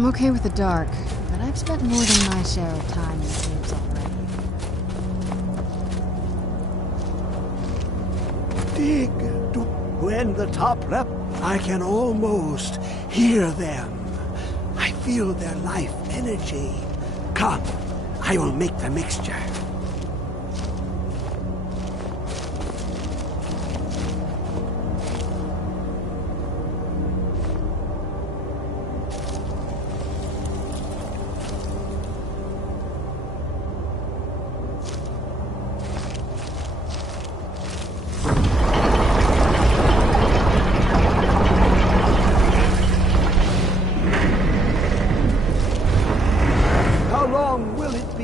I'm okay with the dark, but I've spent more than my share of time in caves already. Dig to end the top level. I can almost hear them. I feel their life energy. Come, I will make the mixture.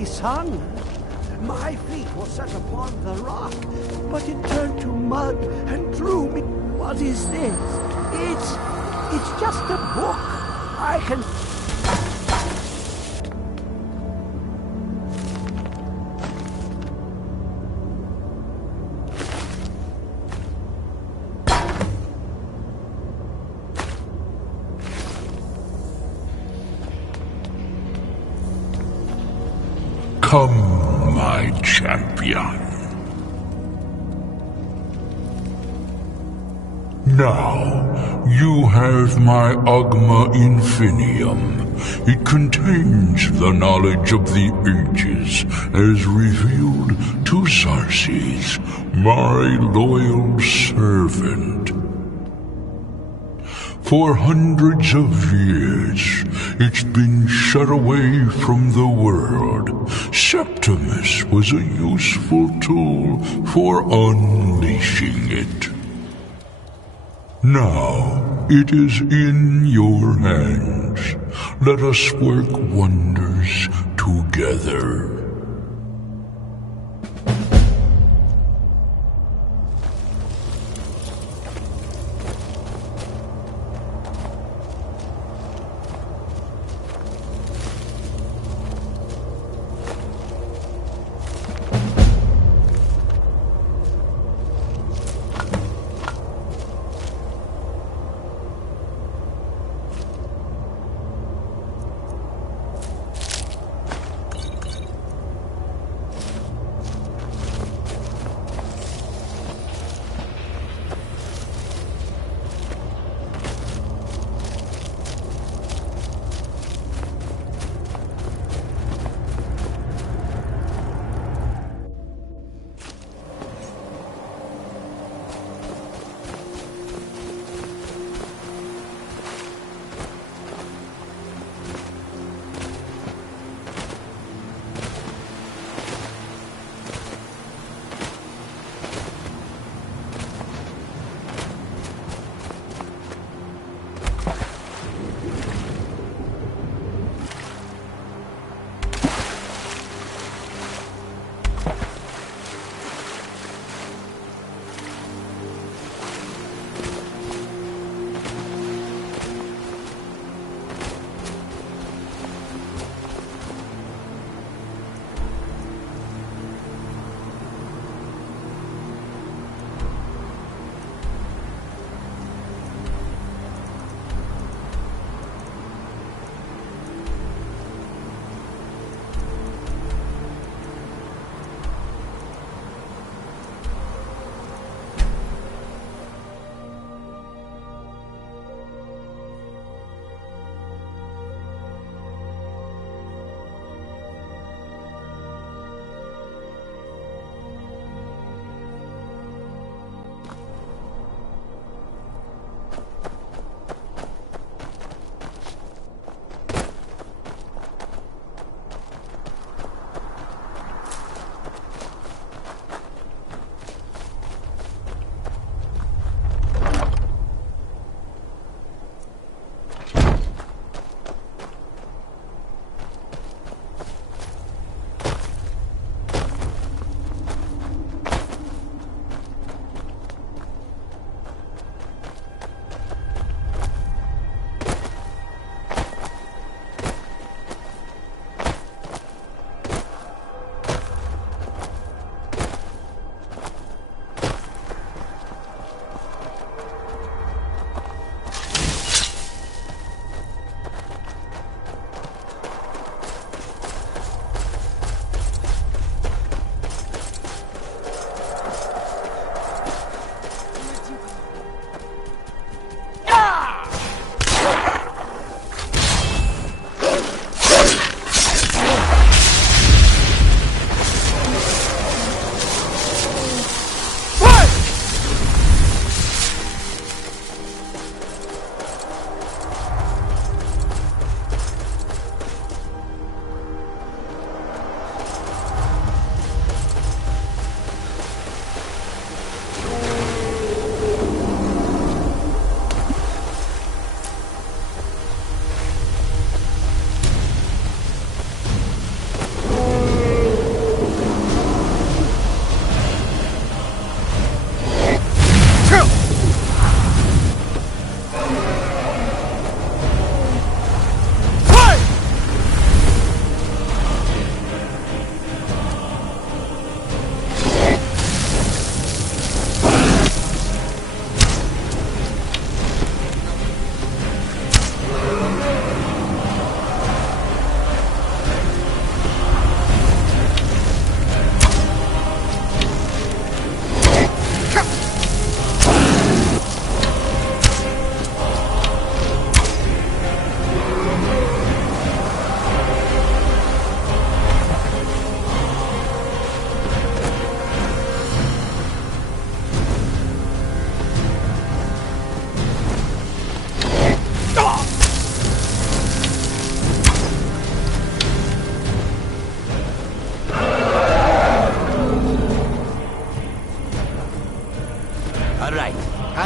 Son, my feet were set upon the rock, but it turned to mud and drew me. What is this? It's just a book. I can... Come, my champion. Now, you have my Ugma Infinium. It contains the knowledge of the ages as revealed to Xarxes, my loyal servant. For hundreds of years, it's been shut away from the world. Septimus was a useful tool for unleashing it. Now, it is in your hands. Let us work wonders together.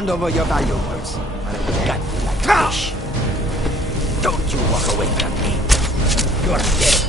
Hand over your valuables. I'll gut you like fish. Don't you walk away from me. You're dead.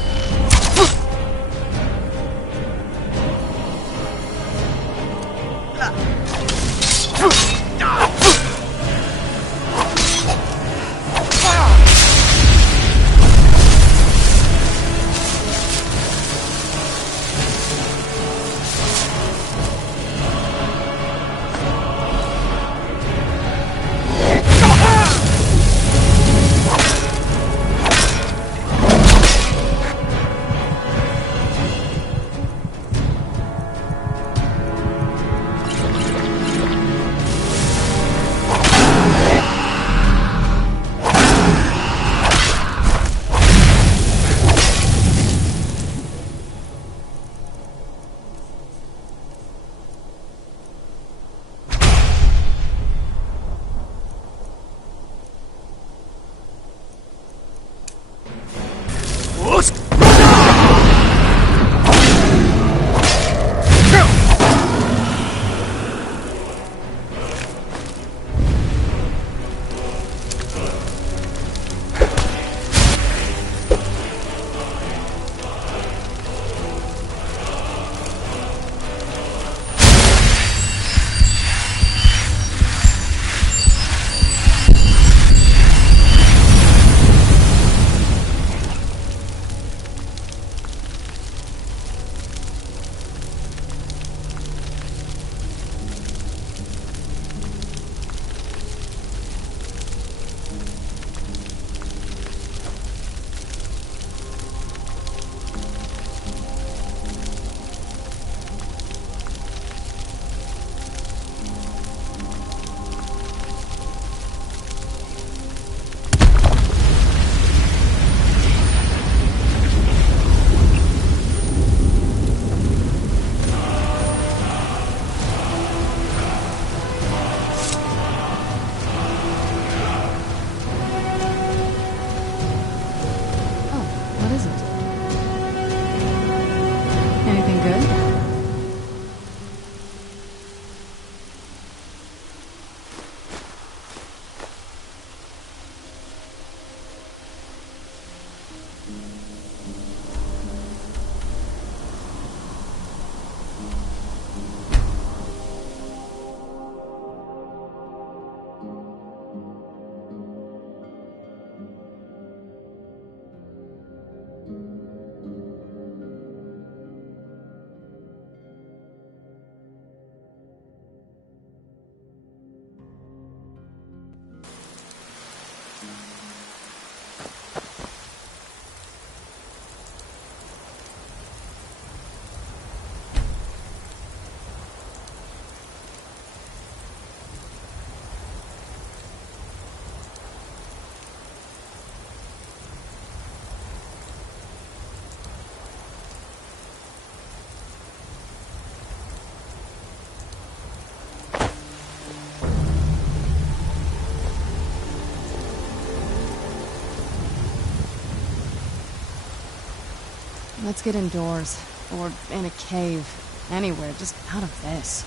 Let's get indoors. Or in a cave. Anywhere, just out of this.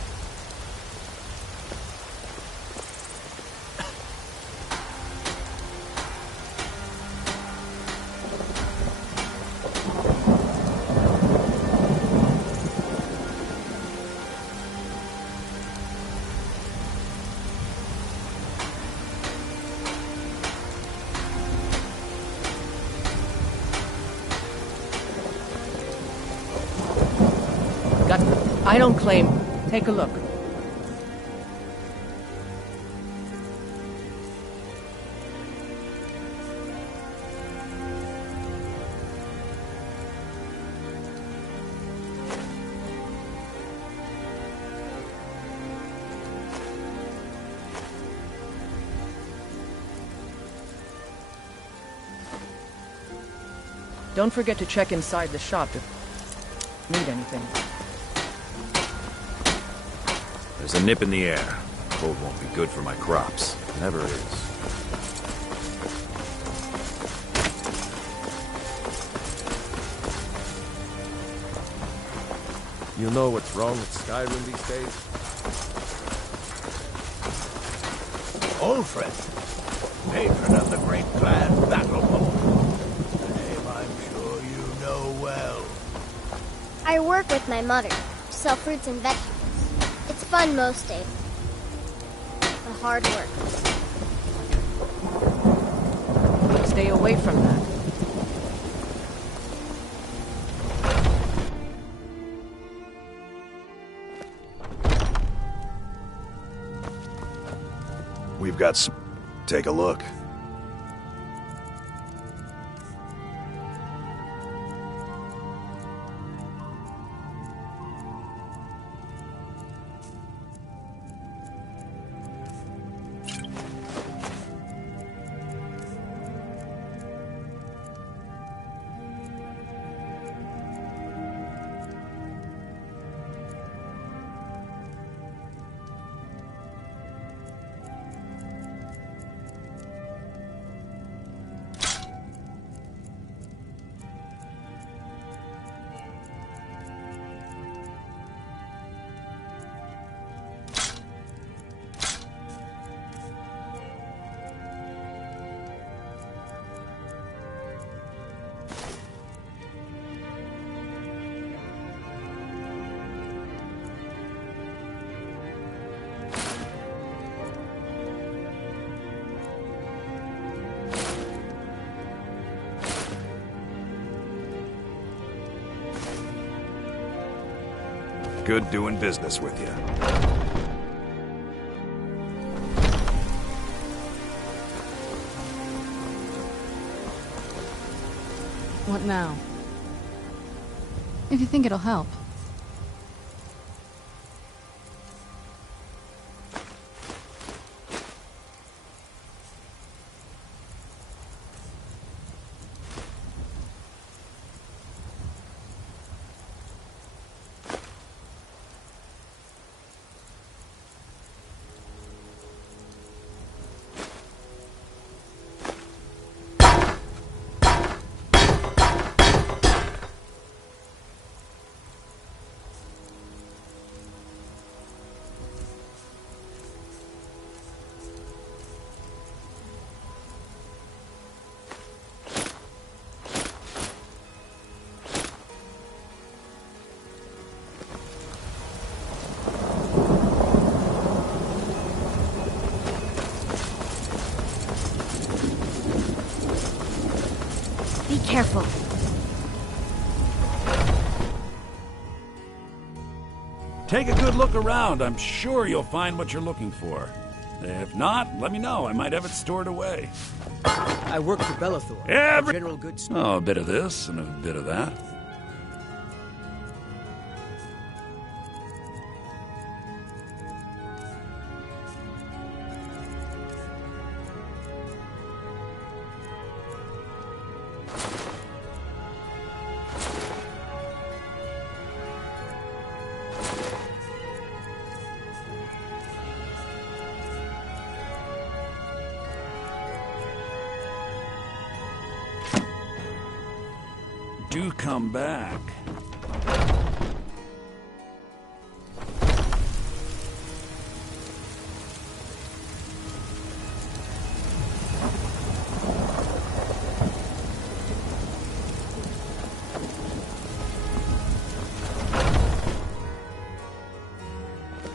I don't claim. Take a look. Don't forget to check inside the shop if you need anything. There's a nip in the air. Cold won't be good for my crops. Never is. You know what's wrong with Skyrim these days? Ulfred, patron of the great clan Battlemold. A name I'm sure you know well. I work with my mother to sell fruits and vegetables. It's fun most days. But hard work. Stay away from that. We've got some... Take a look. Good doing business with you. What now? If you think it'll help. Be careful. Take a good look around. I'm sure you'll find what you're looking for. If not, let me know. I might have it stored away. I work for Bellathor. General goods store. Oh, a bit of this and a bit of that. Do come back.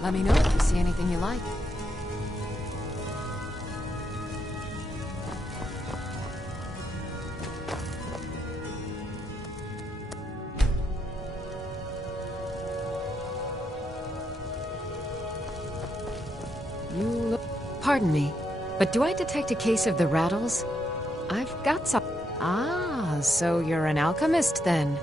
Let me know if you see anything you like. Pardon me, but do I detect a case of the rattles? I've got some... Ah, so you're an alchemist then.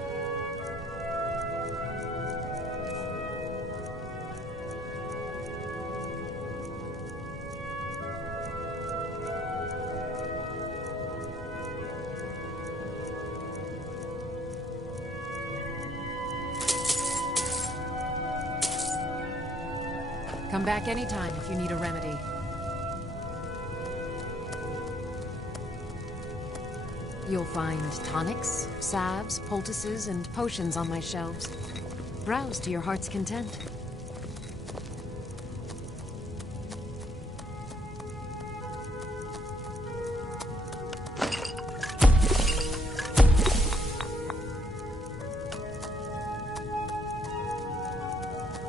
Come back anytime if you need a remedy. You'll find tonics, salves, poultices, and potions on my shelves. Browse to your heart's content.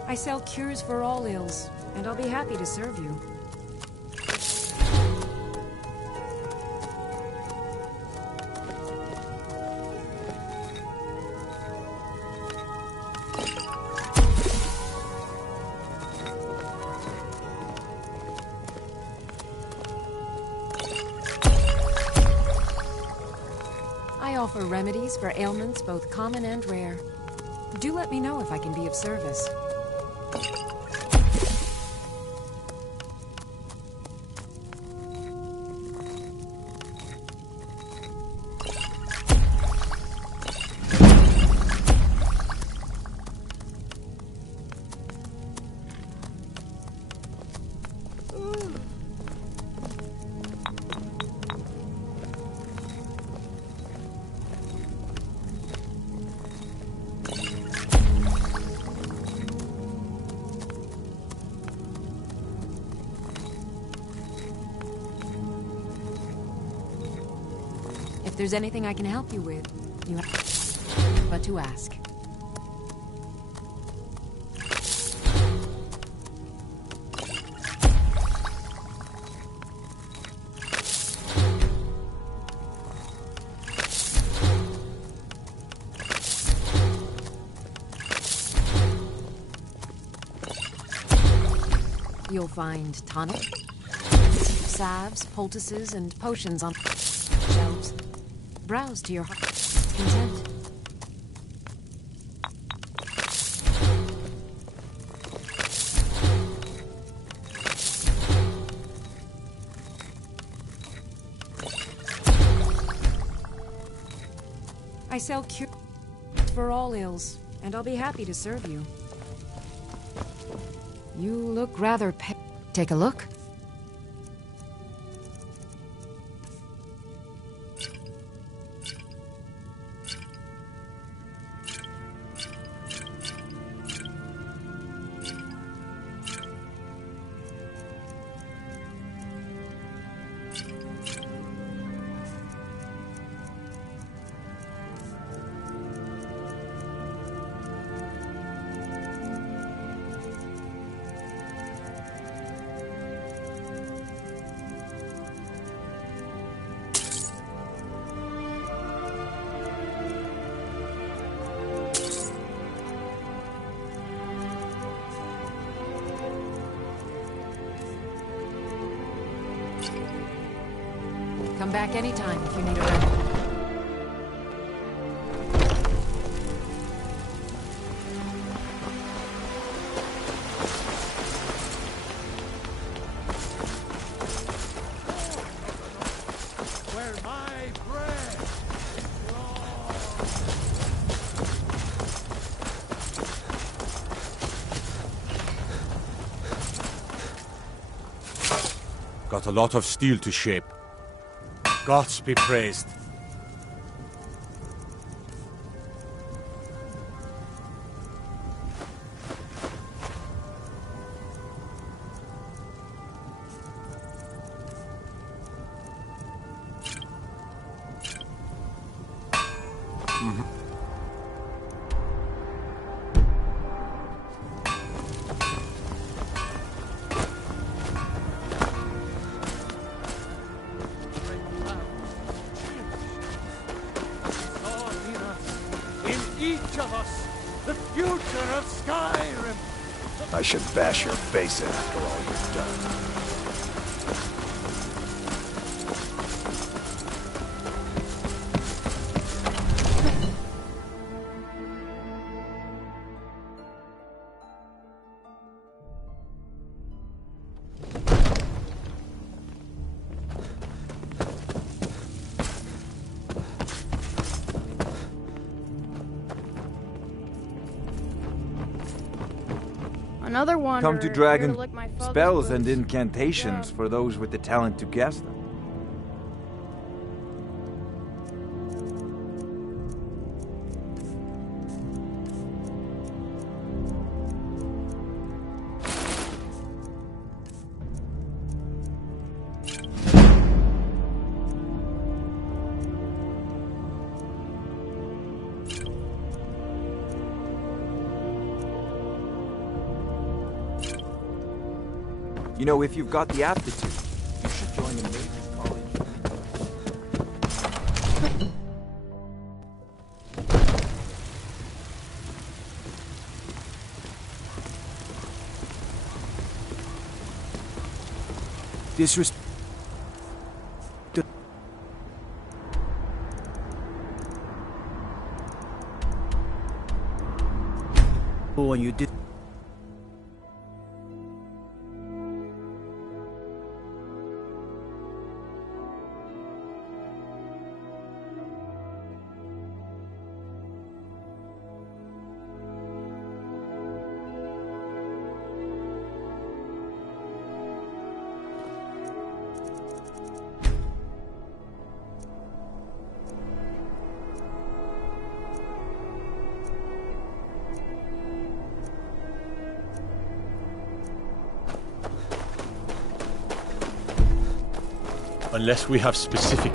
I sell cures for all ills, and I'll be happy to serve you. I offer remedies for ailments both common and rare. Do let me know if I can be of service. If there's anything I can help you with, you have but to ask. You'll find tonic, salves, poultices, and potions on shelves. Browse to your heart's content. I sell cures for all ills, and I'll be happy to serve you. You look rather pale. Take a look. Come back anytime if you need a remedy. Where my bread Got a lot of steel to shape. Gods be praised. each of us, the future of Skyrim. I should bash your face in after all you've done. Another one. Come to Dragon. Spells and incantations for those with the talent to guess them. You know, if you've got the aptitude, you should join a major college. Disrespect. Oh, and you did. Unless we have specific...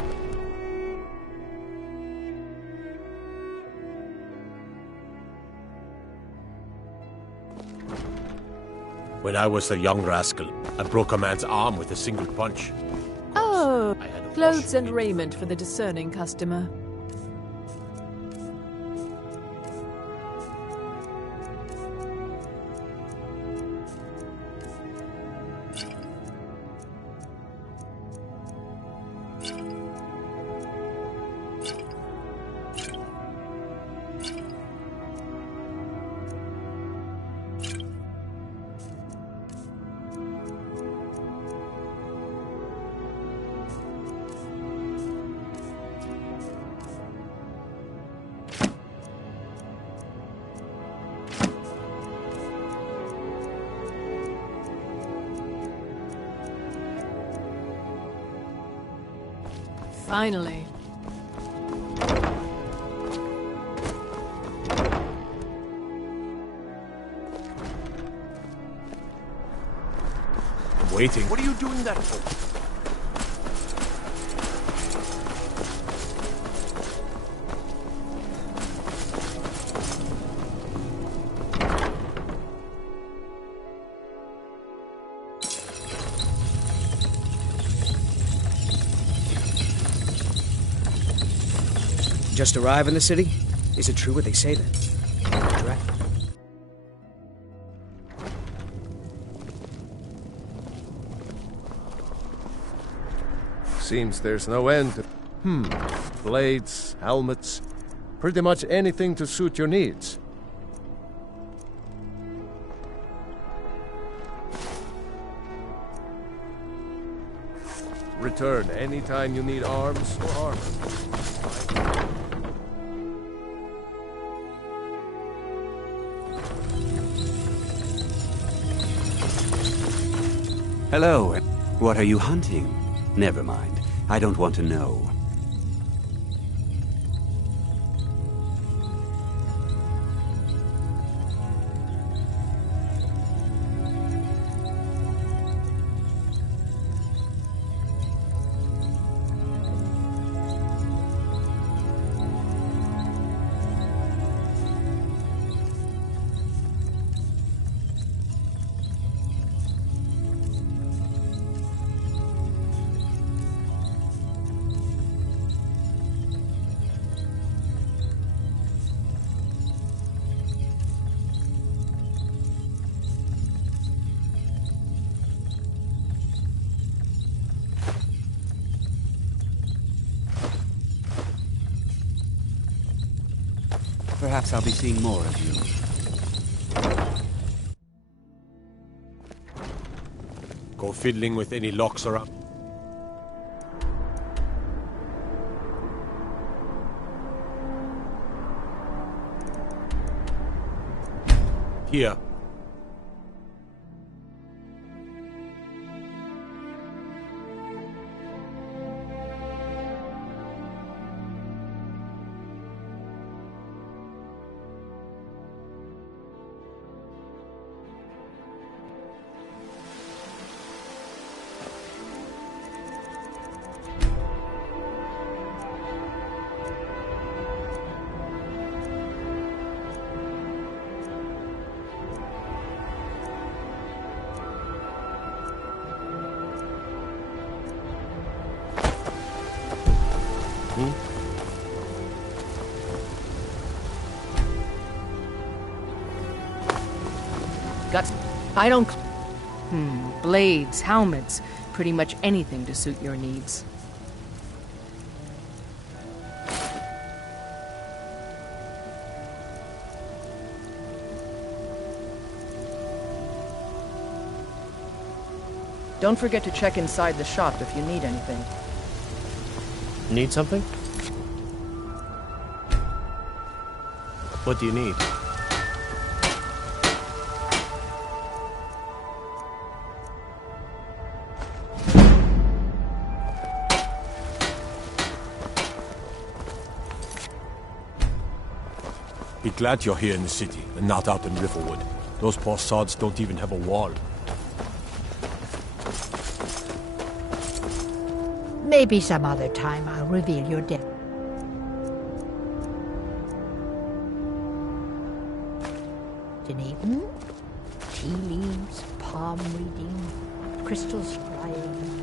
When I was a young rascal, I broke a man's arm with a single punch. Oh, clothes and raiment for the discerning customer. Finally. I'm waiting. What are you doing that for? Just arrive in the city? Is it true what they say then? Seems there's no end to... Blades, helmets, pretty much anything to suit your needs. Return anytime you need arms or armor. Hello. What are you hunting? Never mind. I don't want to know. Perhaps I'll be seeing more of you. Go fiddling with any locks around. Here. Got... I don't... Blades, helmets, pretty much anything to suit your needs. Don't forget to check inside the shop if you need anything. Need something? What do you need? Be glad you're here in the city and not out in Riverwood. Those poor sods don't even have a wall. Maybe some other time I'll reveal your death. Dunedin, tea leaves, palm reading, crystals flying.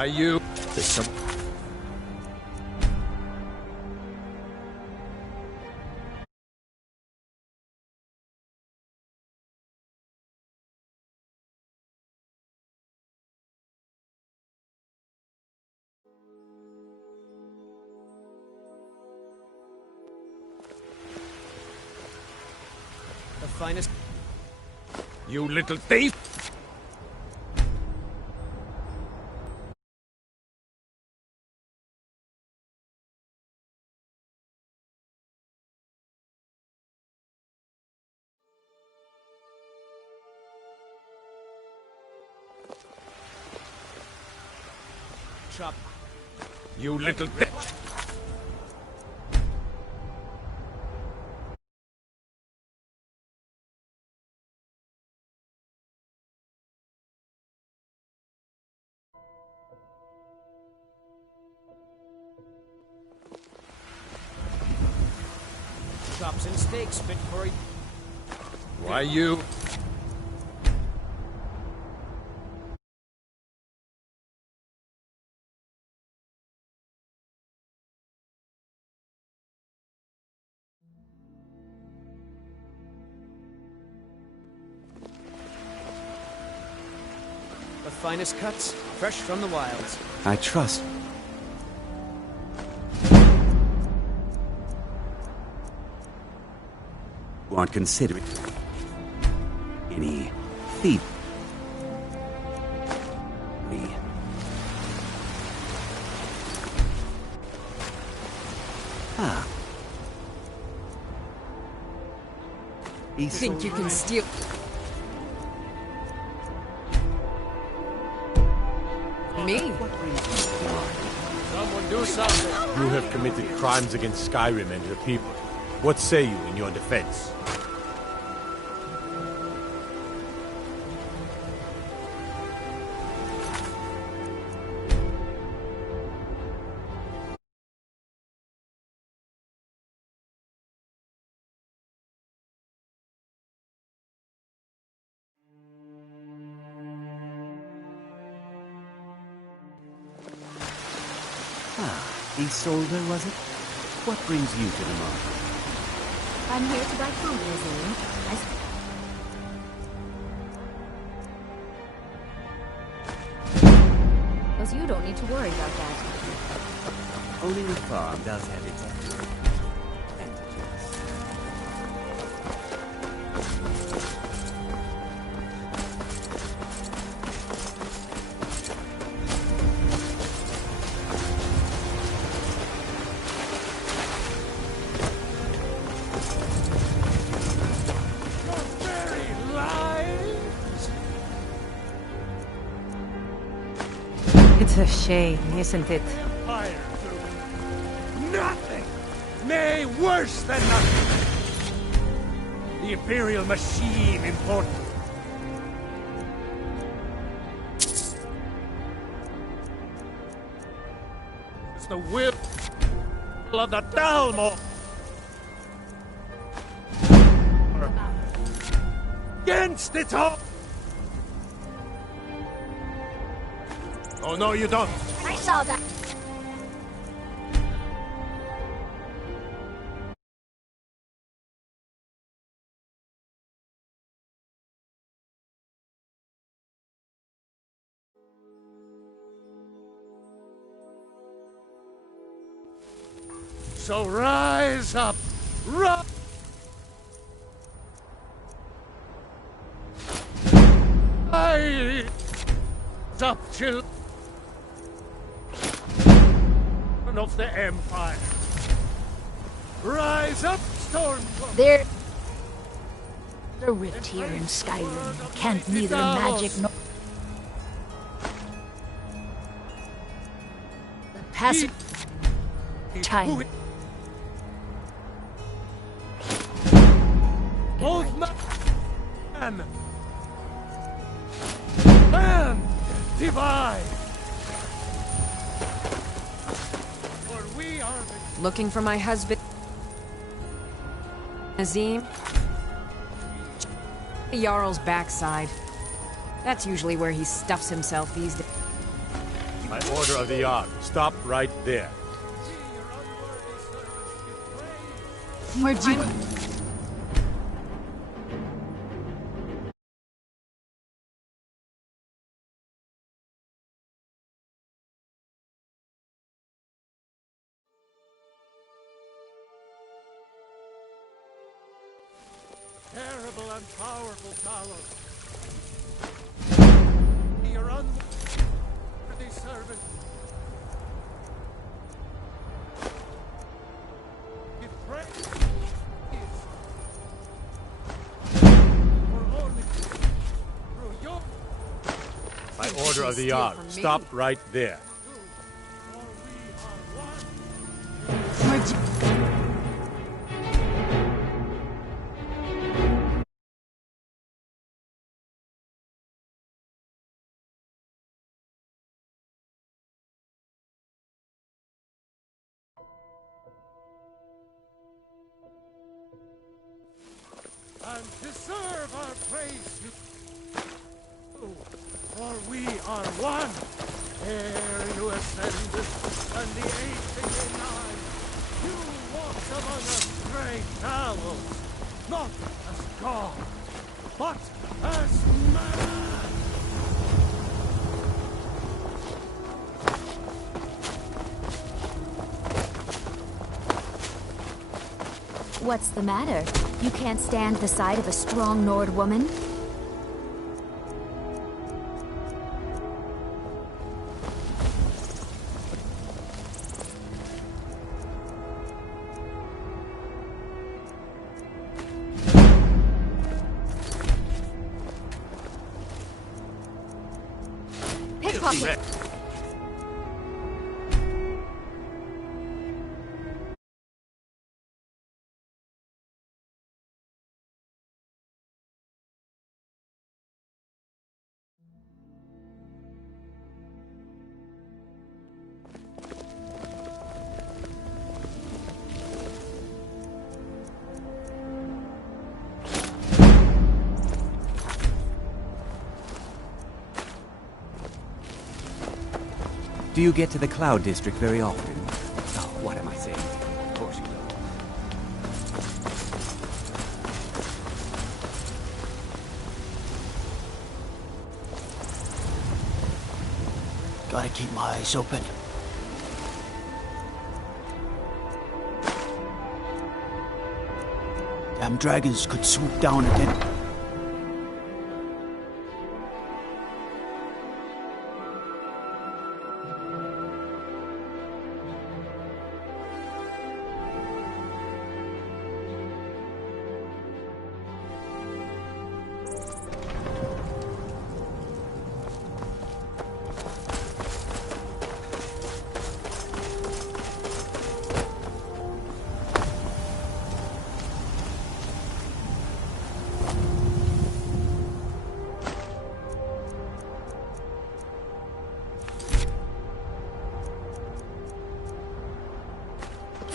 Why you? There's some... The finest... You little thief! Chop. You little bitch! Chops and steaks fit for you. Why you? The finest cuts, fresh from the wilds. I trust. You aren't considering any thief. Ah. You think you can steal... Me? Someone do something! You have committed crimes against Skyrim and her people. What say you in your defense? Isolde, was it? What brings you to the market? I'm here to buy food, Nazim. Because you don't need to worry about that. Owning a farm does have its advantages. It's a shame, isn't it? Fire through nothing! Nay, worse than nothing! The Imperial machine important. It's the will of the Dalmo! Against it all! Oh, no, you don't. I saw that. So rise up, rise up, children of the Empire. Rise up, Stormcloak. There. The rift here in Skyrim can't neither magic nor the passage time. Both man and divide. For we are the Looking for my husband, Nazim? The Jarl's backside. That's usually where he stuffs himself these days. By order of the Jarl, stop right there. Where'd you... terrible and powerful Talos. Your unworthy servant. We pray for only through your... By order of the Jarl, stop right there. Where'd you... and deserve our praise, for we are one. Ere you ascended, and the age became nigh, you walked among us great Talos, not as God, but as man. What's the matter? You can't stand the sight of a strong Nord woman? Pickpocket! Do you get to the Cloud District very often? What am I saying? Of course you know. Gotta keep my eyes open. Damn dragons could swoop down again.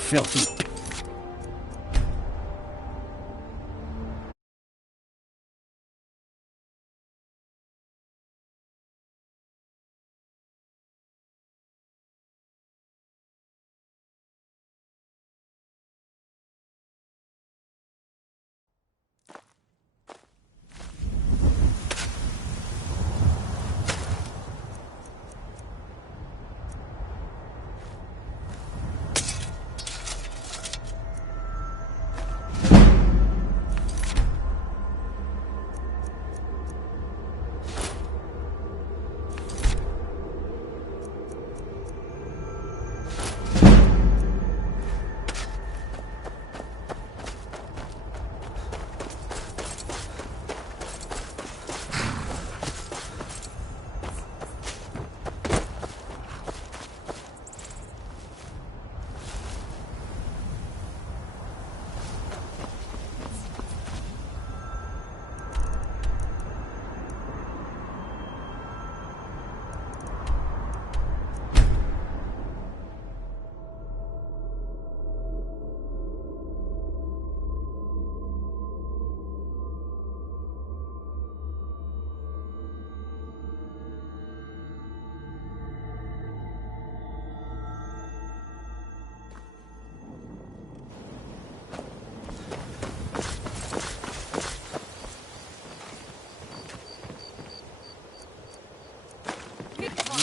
Filthy.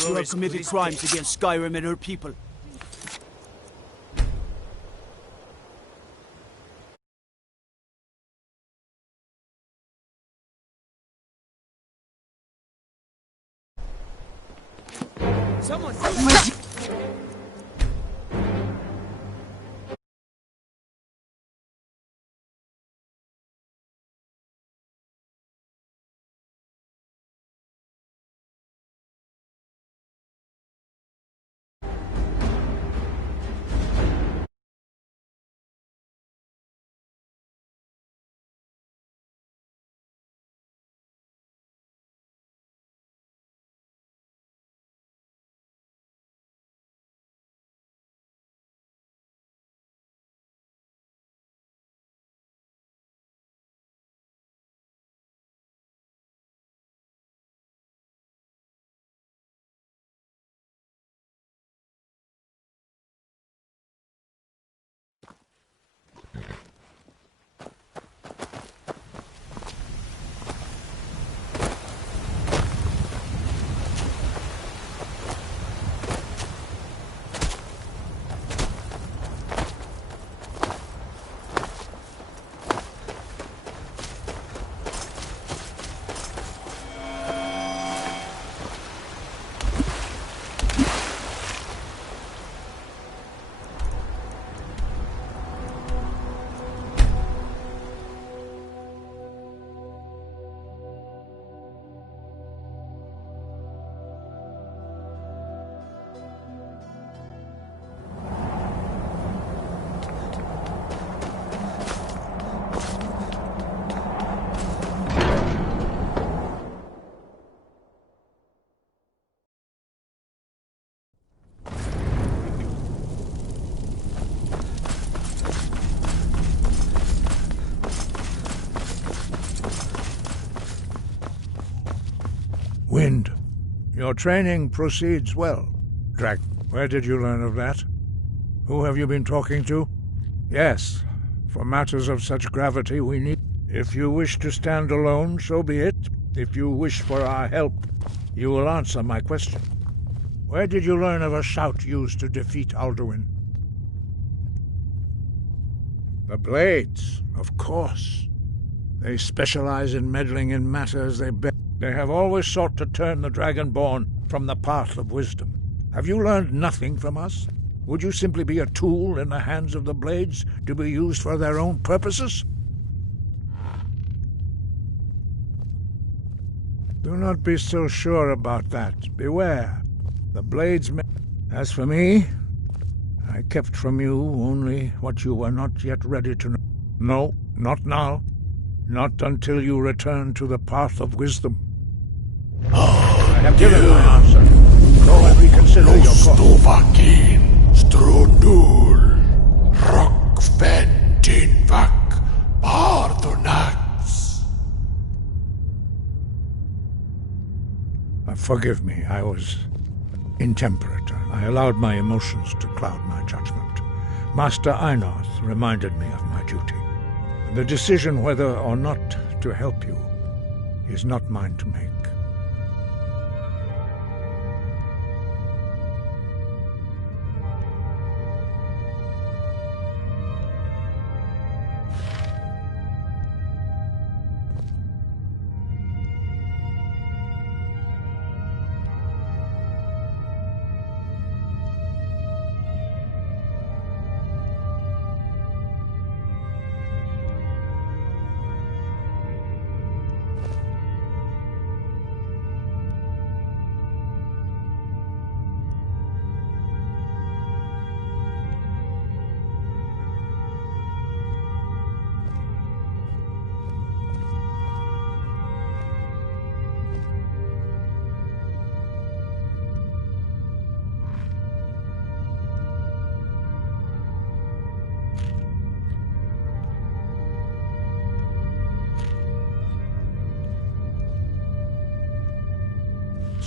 You have committed crimes against Skyrim and her people. Someone... Wind, your training proceeds well. Where did you learn of that? Who have you been talking to? Yes, for matters of such gravity we need... If you wish to stand alone, so be it. If you wish for our help, you will answer my question. Where did you learn of a shout used to defeat Alduin? The Blades, of course. They specialize in meddling in matters they bear. They have always sought to turn the Dragonborn from the path of wisdom. Have you learned nothing from us? Would you simply be a tool in the hands of the Blades to be used for their own purposes? Do not be so sure about that. Beware. The Blades may... As for me, I kept from you only what you were not yet ready to know. No, not now. Not until you return to the path of wisdom. I have given my answer. Go and reconsider your course. Strudul, Rockventin Vak, Bardonax. Forgive me, I was intemperate. I allowed my emotions to cloud my judgment. Master Einarth reminded me of my duty. The decision whether or not to help you is not mine to make.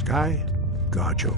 Sky Garjo.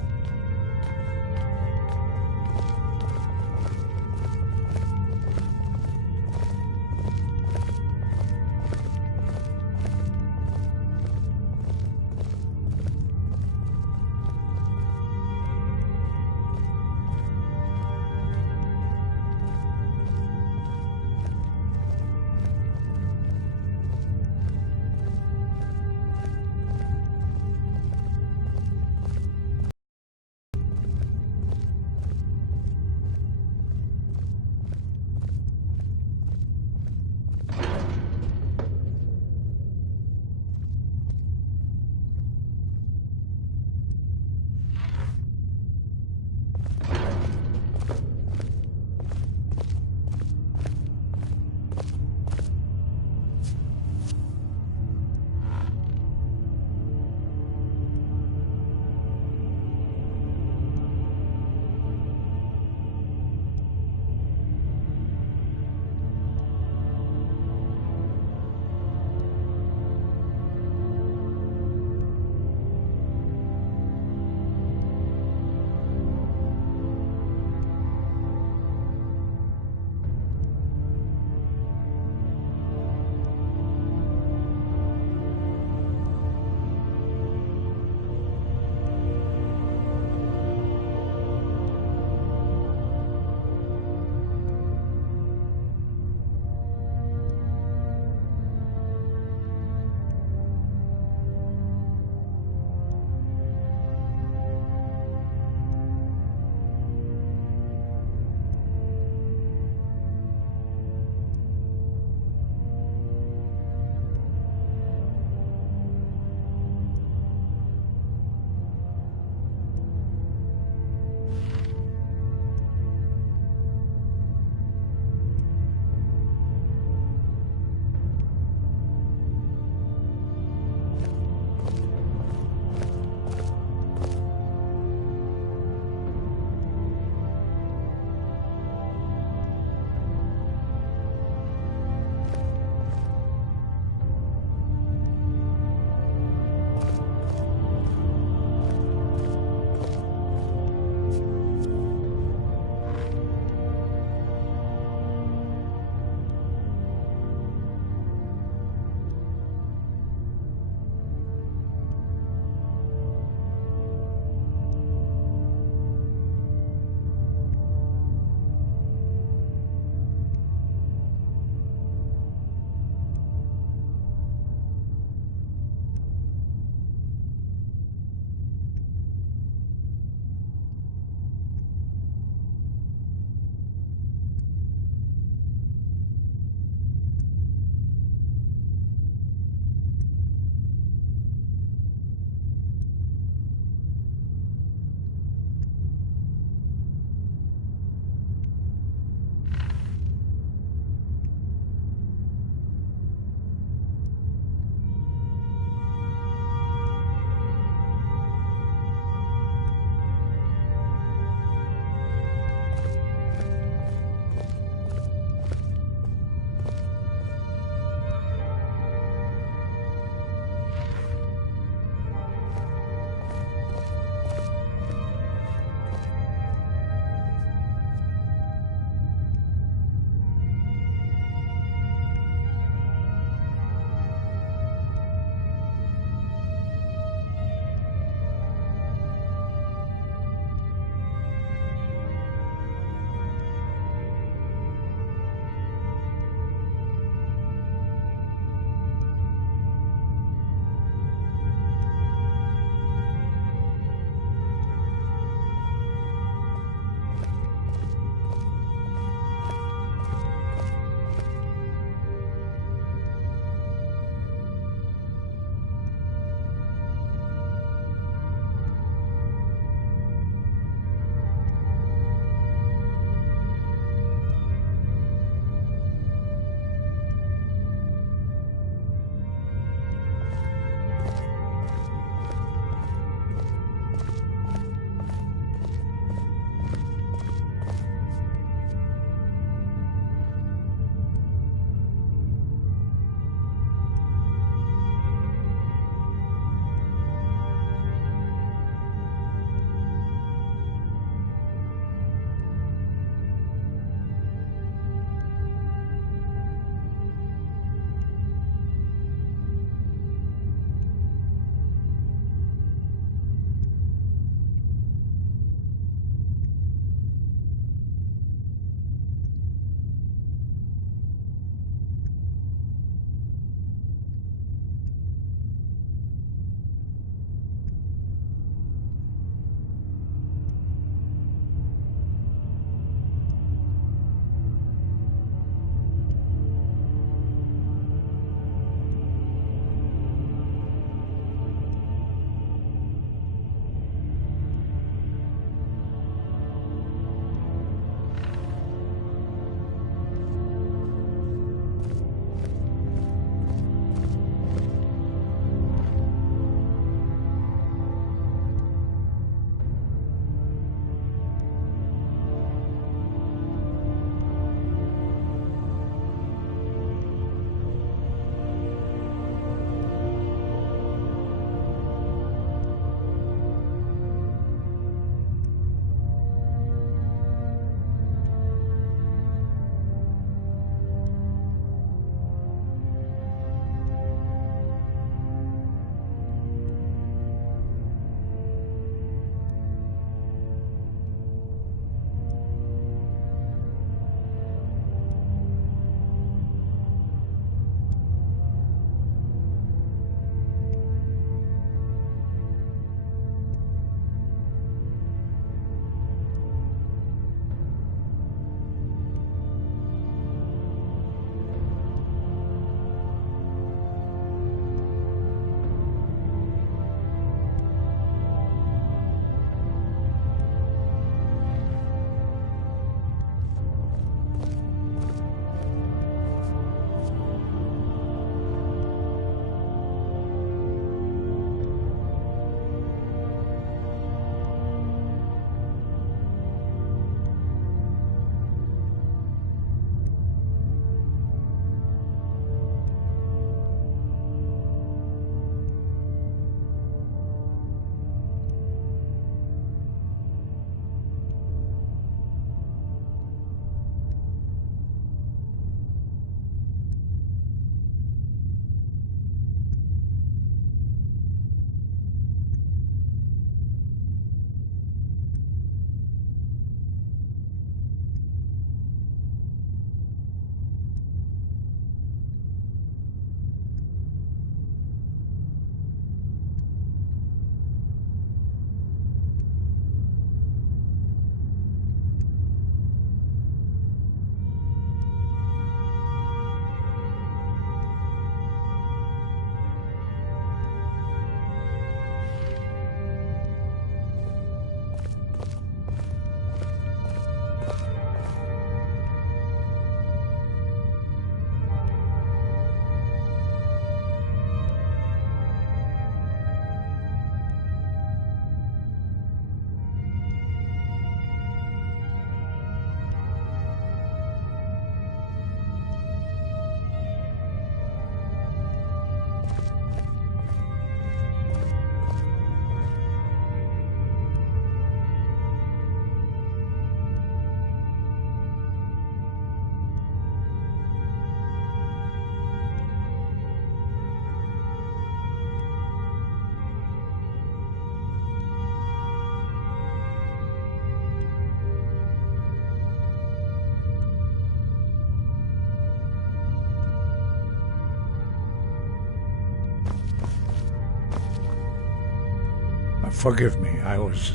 Forgive me, I was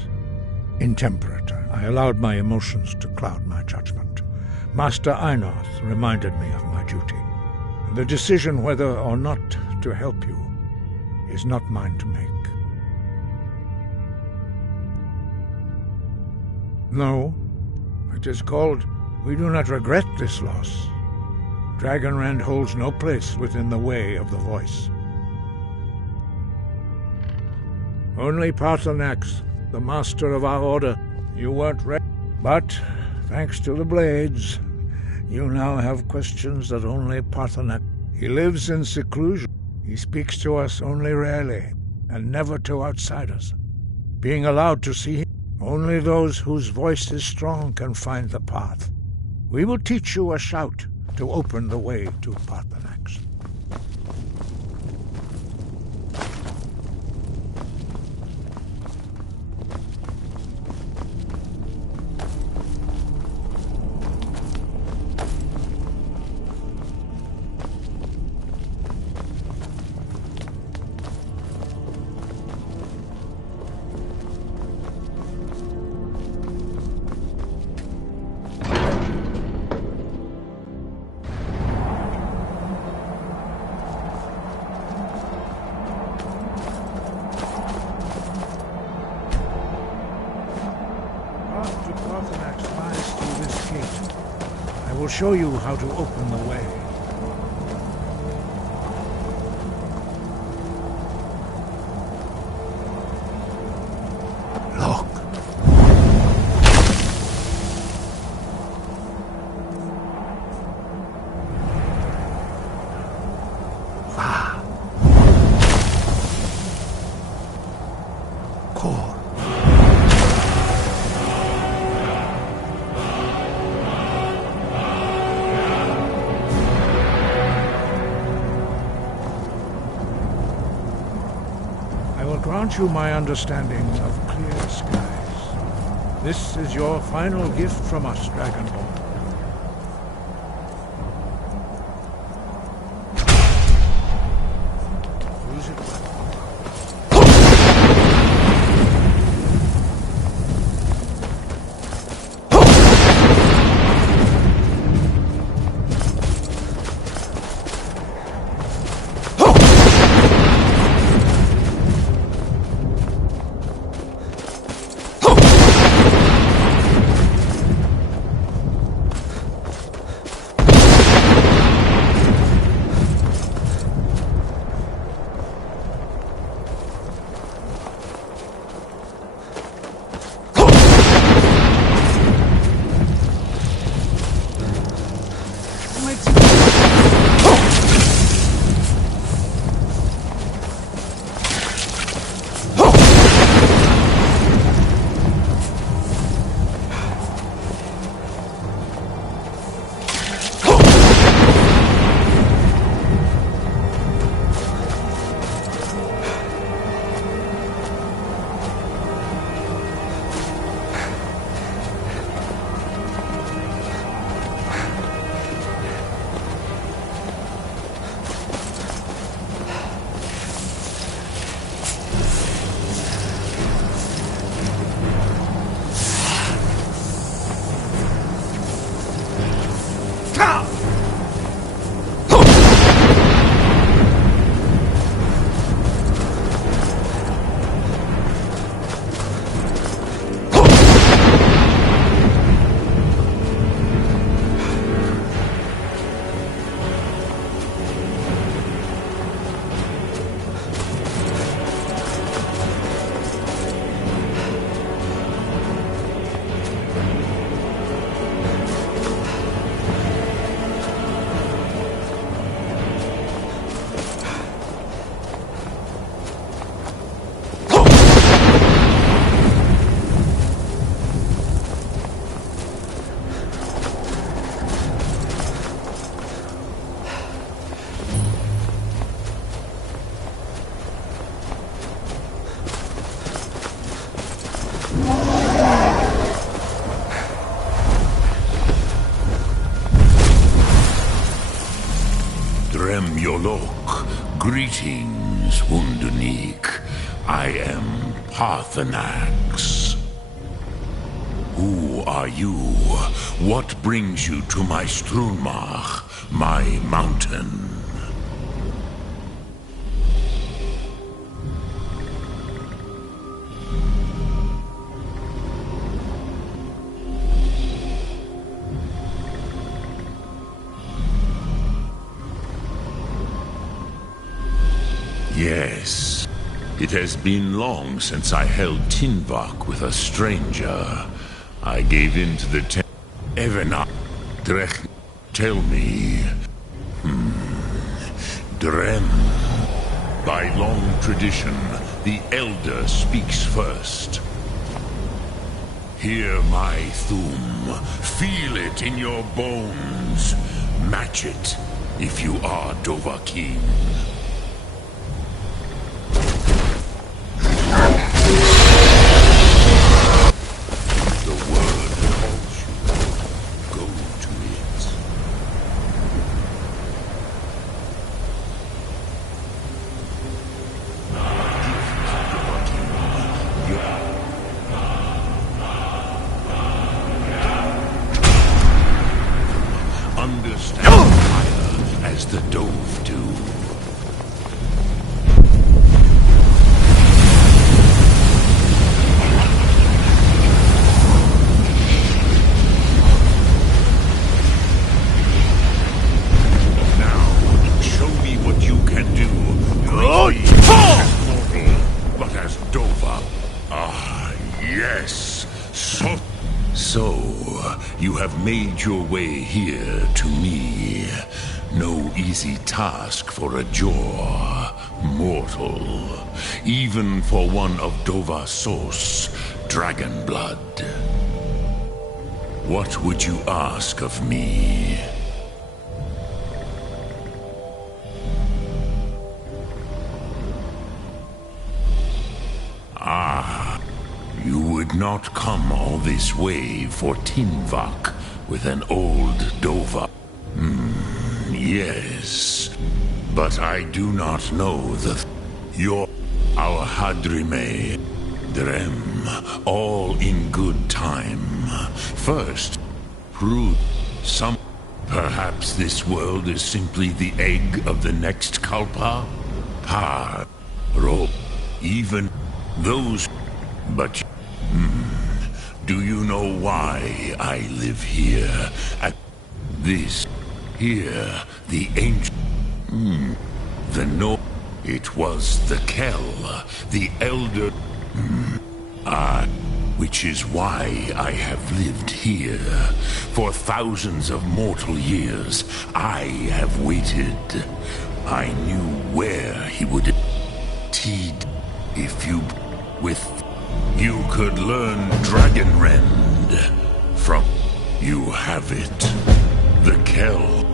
intemperate. I allowed my emotions to cloud my judgment. Master Einoth reminded me of my duty. The decision whether or not to help you is not mine to make. No, it is called, we do not regret this loss. Dragonrend holds no place within the way of the voice. Only Paarthurnax, the master of our order, you weren't ready. But, thanks to the blades, you now have questions that only Paarthurnax. He lives in seclusion. He speaks to us only rarely, and never to outsiders. Being allowed to see him, only those whose voice is strong can find the path. We will teach you a shout to open the way to Paarthurnax. I will show you how to open the way. Look. Ah. Core. Grant you my understanding of clear skies. This is your final gift from us, Dragonborn. Use it well. Greetings, Wunderneek. I am Parthenax. Who are you? What brings you to my Strunmach, my mountain? Yes. It has been long since I held Tinvak with a stranger. I gave in to the Evena. Drech, tell me. Drem. By long tradition, the Elder speaks first. Hear my Thum. Feel it in your bones. Match it, if you are Dovahkiin. Made your way here to me. No easy task for a Jor mortal, even for one of Dovahsos, dragon blood. What would you ask of me? You would not come all this way for Tinvak with an old Dova. Yes, but I do not know our Hadrime, Drem, all in good time. First, prove some. Perhaps this world is simply the egg of the next Kalpa? Even those. But do you know why I live here? At this here, the ancient it was the Kel, the elder which is why I have lived here. For thousands of mortal years, I have waited. I knew where he would teed if you you could learn Dragon Rend from. You have it. The Kel.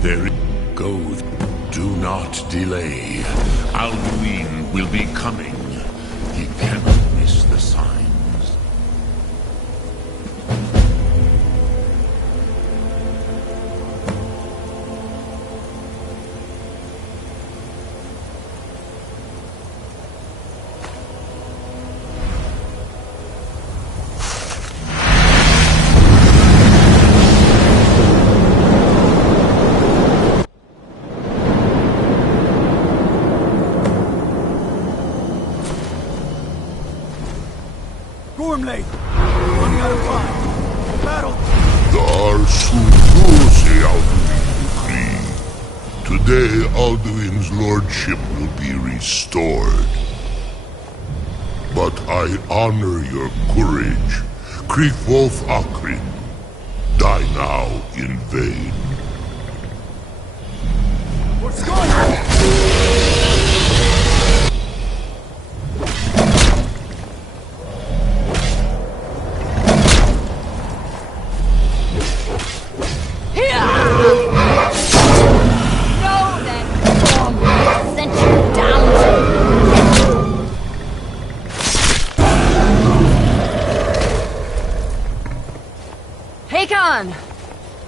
There it goes. Do not delay. Alduin will be coming. He cannot miss the signs. Today, Alduin's lordship will be restored. But I honor your courage. Krifwolf Akrin. Die now in vain. What's going on?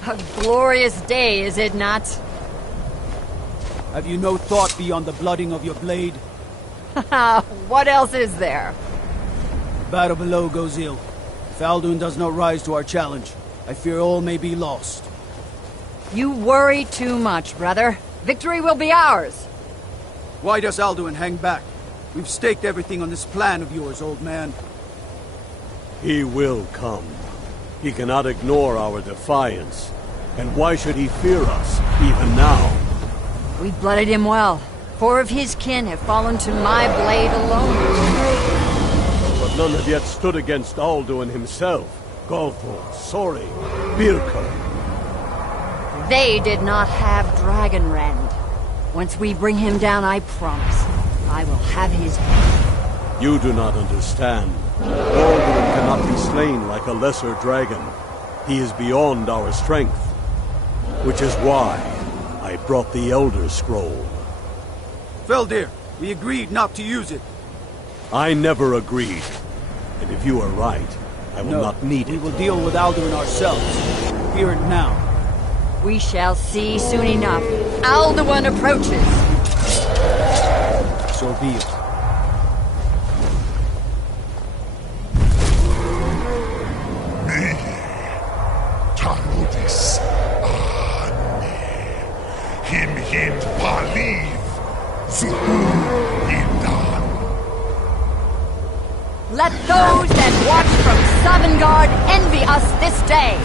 A glorious day, is it not? Have you no thought beyond the blooding of your blade? What else is there? Battle below goes ill. If Alduin does not rise to our challenge, I fear all may be lost. You worry too much, brother. Victory will be ours. Why does Alduin hang back? We've staked everything on this plan of yours, old man. He will come. He cannot ignore our defiance. And why should he fear us, even now? We've blooded him well. 4 of his kin have fallen to my blade alone. But none have yet stood against Alduin himself. Galthor, Sori, Birka. They did not have Dragonrend. Once we bring him down, I promise, I will have his head. You do not understand. Alduin cannot be slain like a lesser dragon. He is beyond our strength. Which is why I brought the Elder Scroll. Feldir, we agreed not to use it. I never agreed. And if you are right, I will not need it. We will deal with Alduin ourselves. Here and now. We shall see soon enough. Alduin approaches. So be it. Taludis Him hind paliv Zuhu Indan. Let those that watch from Sovngarde envy us this day.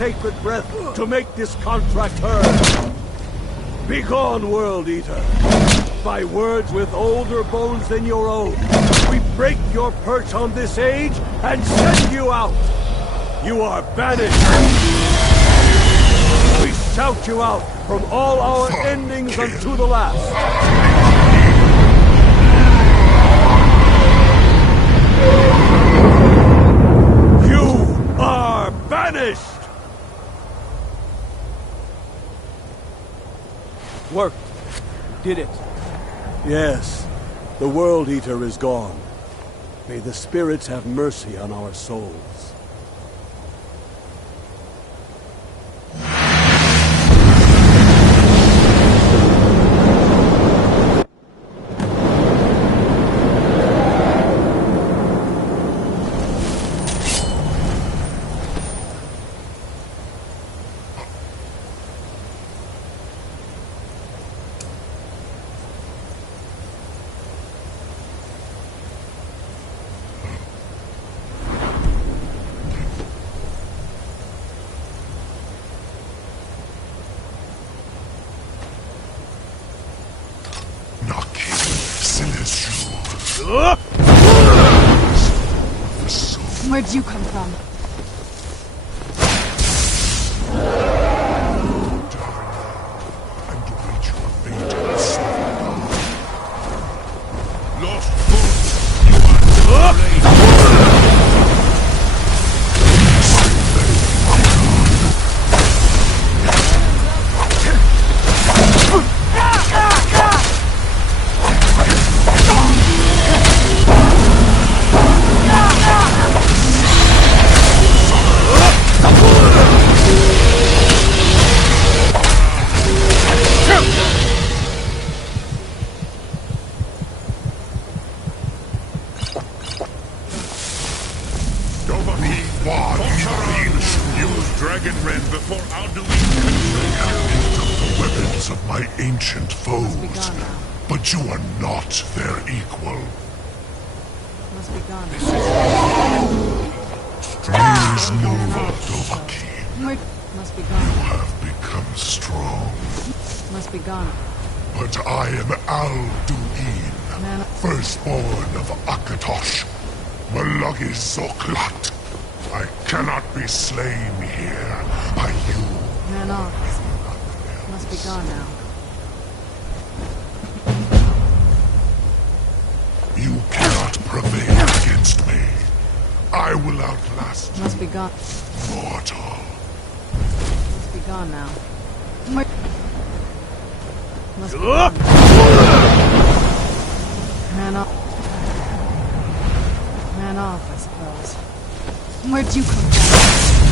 Sacred breath to make this contract heard. Begone, World Eater. By words with older bones than your own, we break your perch on this age and send you out. You are banished. We shout you out from all our endings unto the last. You are banished! Worked. Did it. Yes. The World Eater is gone. May the spirits have mercy on our souls. Where'd you come from? far Use Dragon Rend before Alduin can the weapons of my ancient foes, but you are not their equal. Must be gone. Strains Nova, Dovahkiin. Must be You gone. have become strong. Must be gone. But I am Alduin, Man, firstborn of Akatosh, Malugis Zoklat. I cannot be slain here by you. man off. Must be gone now. You cannot prevail against me. I will outlast you, Must be gone. mortal. Must be gone now. Must be gone now. Man off. Man off, I suppose. Where'd you come from?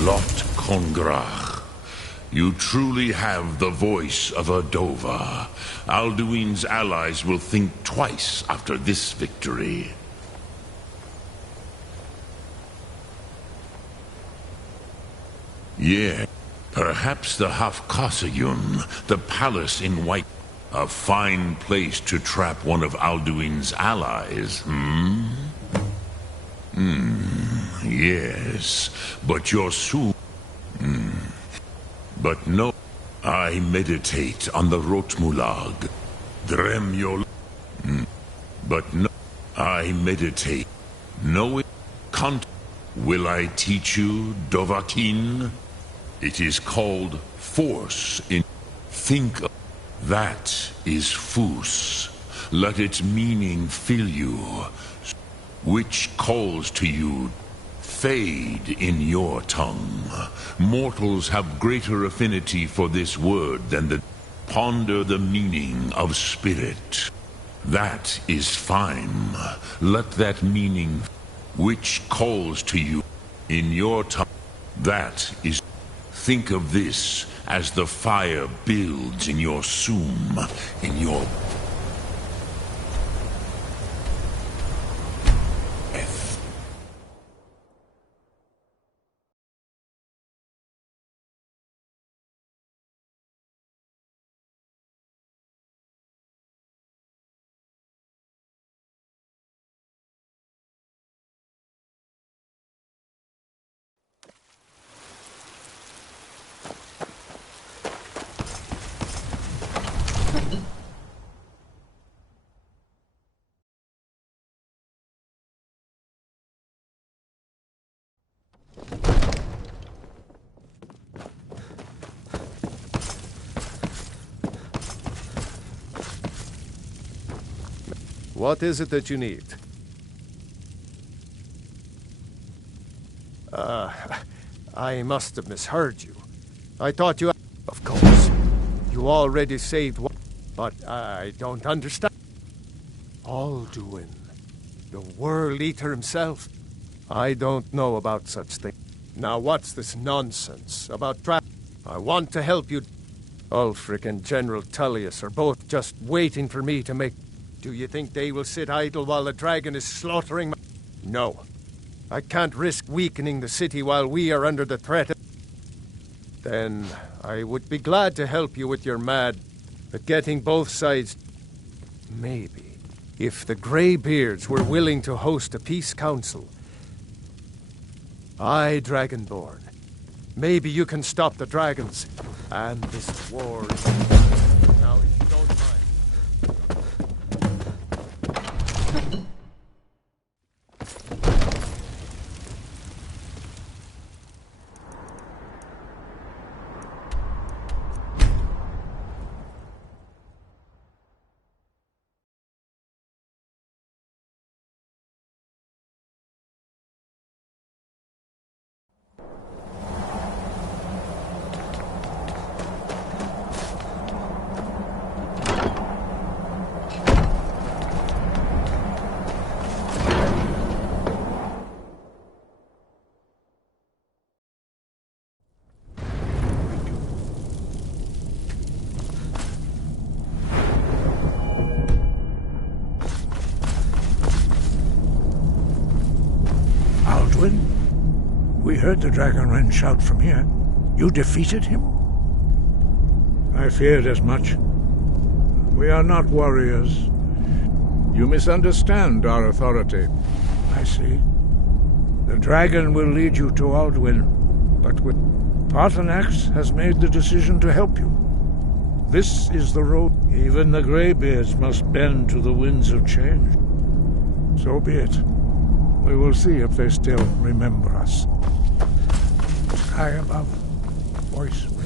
Lot Kongrach. You truly have the voice of a Dova. Alduin's allies will think twice after this victory. Yeah, perhaps the Hafkasayun, the palace in White, a fine place to trap one of Alduin's allies, yes, but you're soon. But no, I meditate on the Rotmulag. Dremyol. But no, I meditate. No, can't. Will I teach you, Dovahkiin? It is called force in. Think of. That is Fus. Let its meaning fill you. Which calls to you, fade in your tongue. Mortals have greater affinity for this word than the. Ponder the meaning of spirit. That is fine. Let that meaning, which calls to you, in your tongue. That is. Think of this as the fire builds in your sum, in your. What is it that you need? I must have misheard you. I thought you... Of course. You already saved one, but I don't understand. Alduin, the World Eater himself. I don't know about such things. Now what's this nonsense about I want to help you. Ulfric and General Tullius are both just waiting for me to make... Do you think they will sit idle while the dragon is slaughtering my... No. I can't risk weakening the city while we are under the threat of... Then I would be glad to help you with your mad... But getting both sides... Maybe. If the Greybeards were willing to host a peace council... Aye, Dragonborn. Maybe you can stop the dragons. And this war is... We heard the Dragonren shout from here. You defeated him? I feared as much. We are not warriors. You misunderstand our authority. I see. The dragon will lead you to Alduin, but Paarthurnax has made the decision to help you. This is the road. Even the Greybeards must bend to the winds of change. So be it. We will see if they still remember us. Sky above, voice within.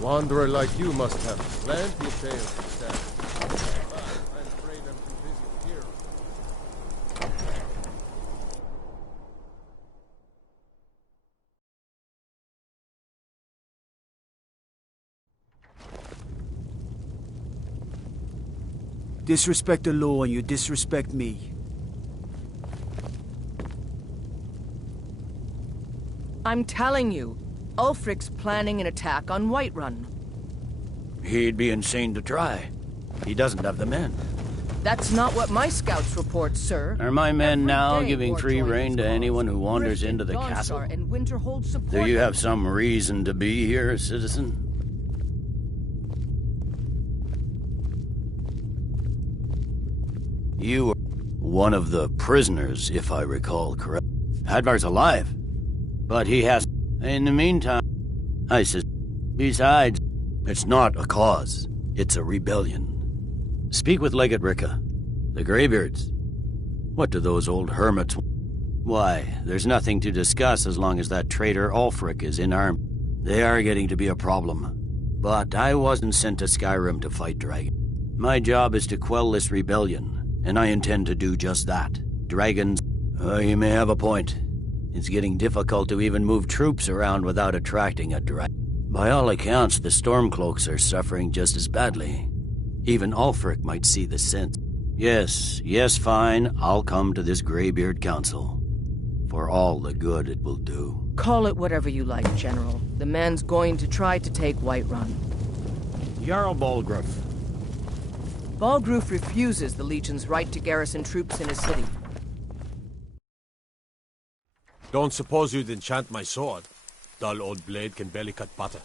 Wanderer like you must have plenty of tales to tell. I'm afraid I'm too busy to hear. Disrespect the law and you disrespect me. I'm telling you, Ulfric's planning an attack on Whiterun. He'd be insane to try. He doesn't have the men. That's not what my scouts report, sir. Are my men Every now day giving war free joins rein to cause. anyone who wanders Riften, into the Dawnstar, castle? and Winterhold support Do you them. have some reason to be here, citizen? You are one of the prisoners, if I recall correct. Hadvar's alive, but he has... In the meantime, I says... Besides, it's not a cause. It's a rebellion. Speak with Legate Ricka. The Greybeards. What do those old hermits... Why, there's nothing to discuss as long as that traitor Ulfric is in arm. They are getting to be a problem. But I wasn't sent to Skyrim to fight dragons. My job is to quell this rebellion, and I intend to do just that. Dragons... you may have a point. It's getting difficult to even move troops around without attracting a dragon. By all accounts, the Stormcloaks are suffering just as badly. Even Ulfric might see the sense. Yes, fine. I'll come to this Greybeard Council. For all the good it will do. Call it whatever you like, General. The man's going to try to take Whiterun. Jarl Balgruuf. Balgruuf refuses the Legion's right to garrison troops in his city. Don't suppose you'd enchant my sword. Dull old blade can barely cut butter.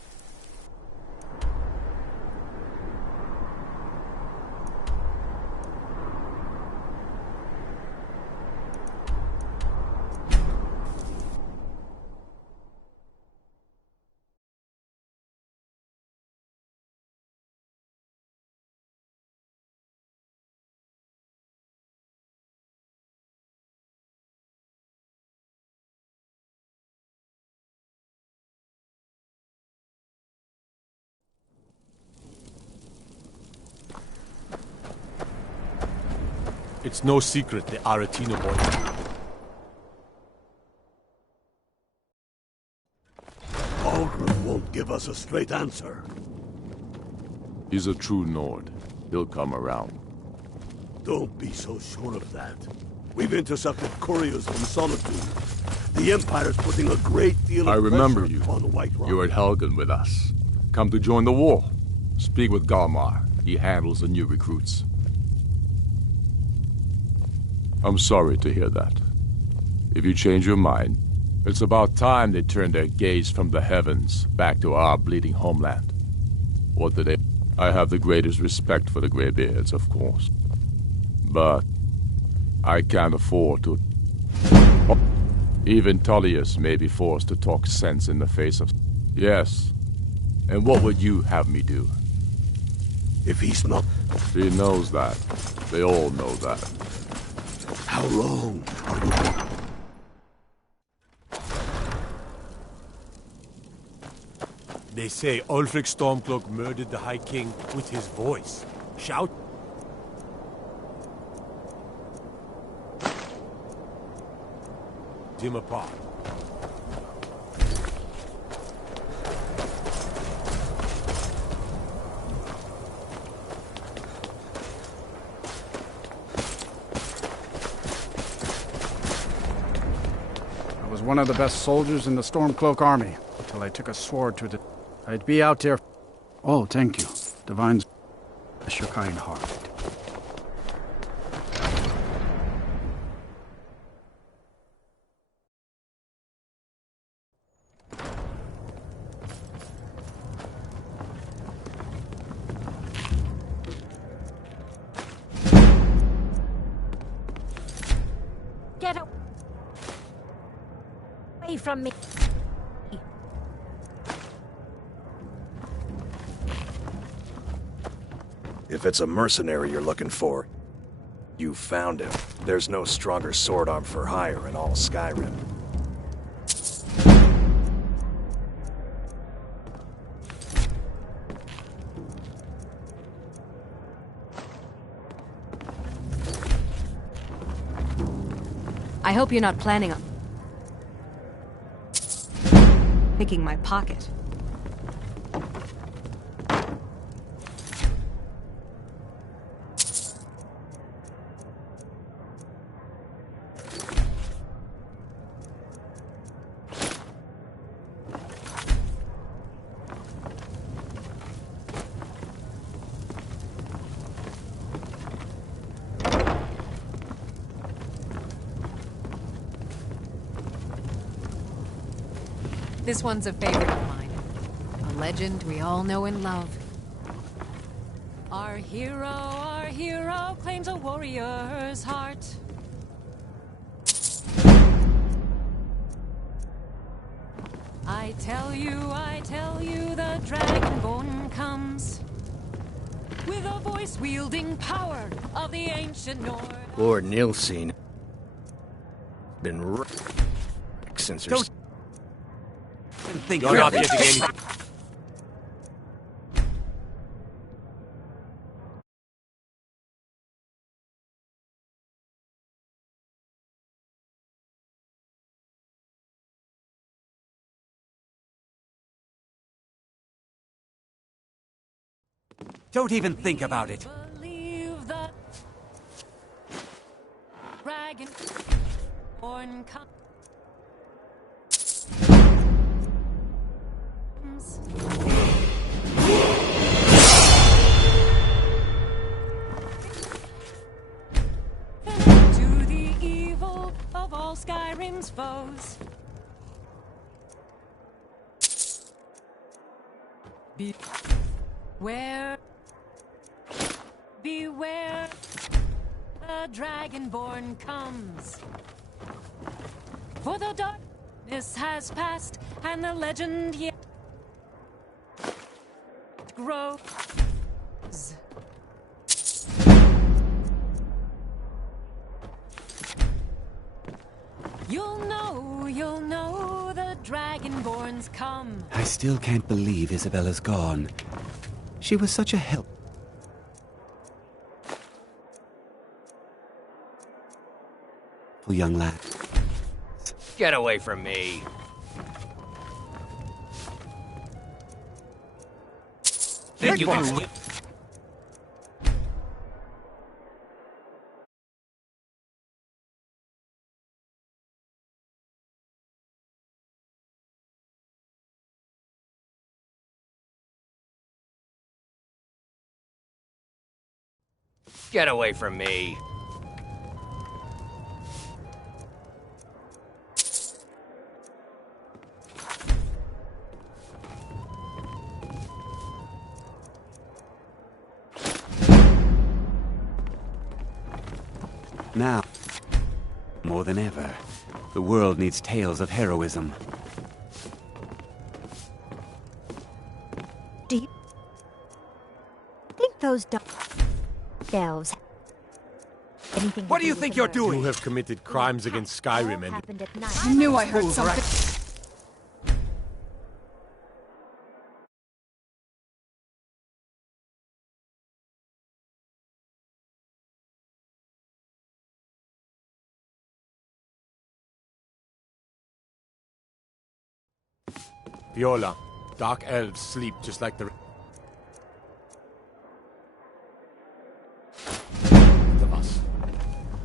It's no secret the Aretino boy. Balgruuf won't give us a straight answer. He's a true Nord. He'll come around. Don't be so sure of that. We've intercepted couriers from Solitude. The Empire's putting a great deal of I remember pressure you. on Whiterun. You were at Helgen with us. Come to join the war. Speak with Galmar. He handles the new recruits. I'm sorry to hear that. If you change your mind, it's about time they turn their gaze from the heavens back to our bleeding homeland. What do they... I have the greatest respect for the Greybeards, of course. But I can't afford to... Even Tullius may be forced to talk sense in the face of... Yes. And what would you have me do? If he's not... He knows that. They all know that. How long are you... They say Ulfric Stormcloak murdered the High King with his voice. Shout. Him apart. I was one of the best soldiers in the Stormcloak army until I took a sword to the... I'd be out there... Oh, thank you. Divine... Bless your kind heart. Get away from me. If it's a mercenary you're looking for, you found him. There's no stronger sword arm for hire in all Skyrim. I hope you're not planning on picking my pocket. This one's a favorite of mine. A legend we all know and love. Our hero claims a warrior's heart. I tell you, the Dragonborn comes with a voice-wielding power of the ancient North. Lord Nilsine been since her... You're not getting anything. Don't even think about it. Believe the Dragonborn comes. To the evil of all Skyrim's foes. Beware, the Dragonborn comes. For the darkness has passed, and the legend yet grows. You'll know the Dragonborn's come. I still can't believe Isabella's gone. She was such a help. Young lad. Get away from me. Think you can... Get away from me. Now, more than ever, the world needs tales of heroism. Do you think those elves anything. What do you think you're doing? You have committed crimes against Skyrim and... I knew I heard something. Viola, dark elves sleep just like the... of us.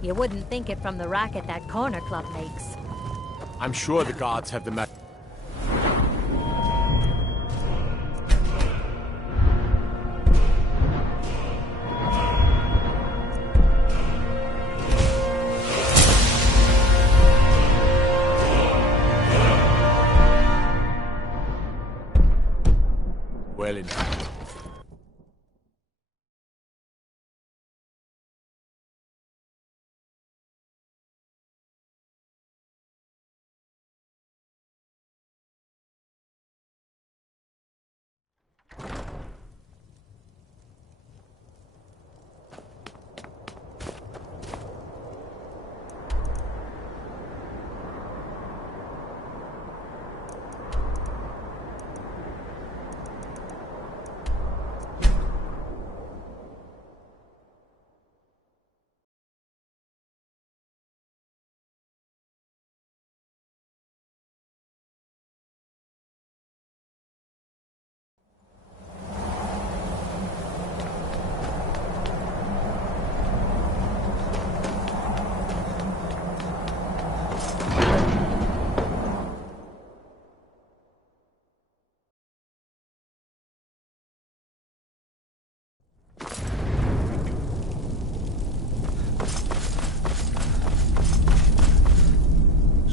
You wouldn't think it from the racket that corner club makes. I'm sure the gods have the well in.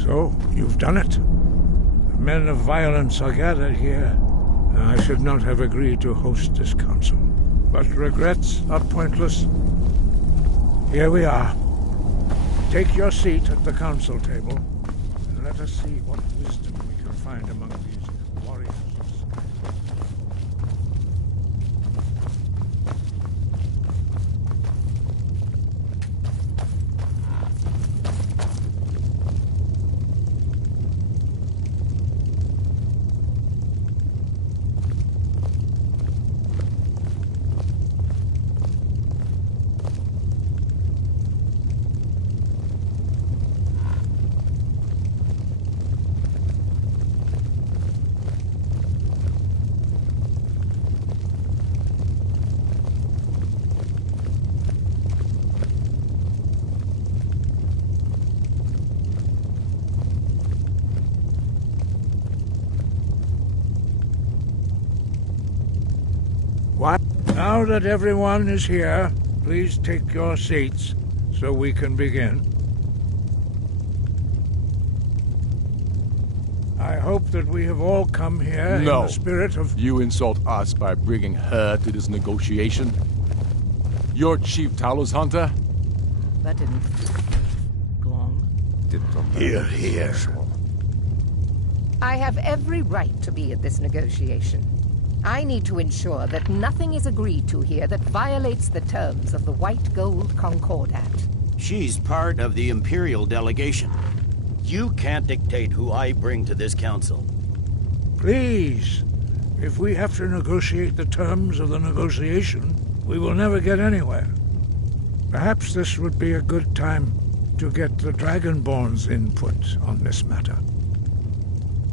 So, you've done it. The men of violence are gathered here. I should not have agreed to host this council. But regrets are pointless. Here we are. Take your seat at the council table, and let us see what wisdom we can find among these warriors of Sky. Now that everyone is here, please take your seats so we can begin. I hope that we have all come here in the spirit of... You insult us by bringing her to this negotiation? You're Chief Talos Hunter? That didn't go long. Hear, hear. I have every right to be at this negotiation. I need to ensure that nothing is agreed to here that violates the terms of the White Gold Concordat. She's part of the Imperial delegation. You can't dictate who I bring to this council. Please, if we have to negotiate the terms of the negotiation, we will never get anywhere. Perhaps this would be a good time to get the Dragonborn's input on this matter.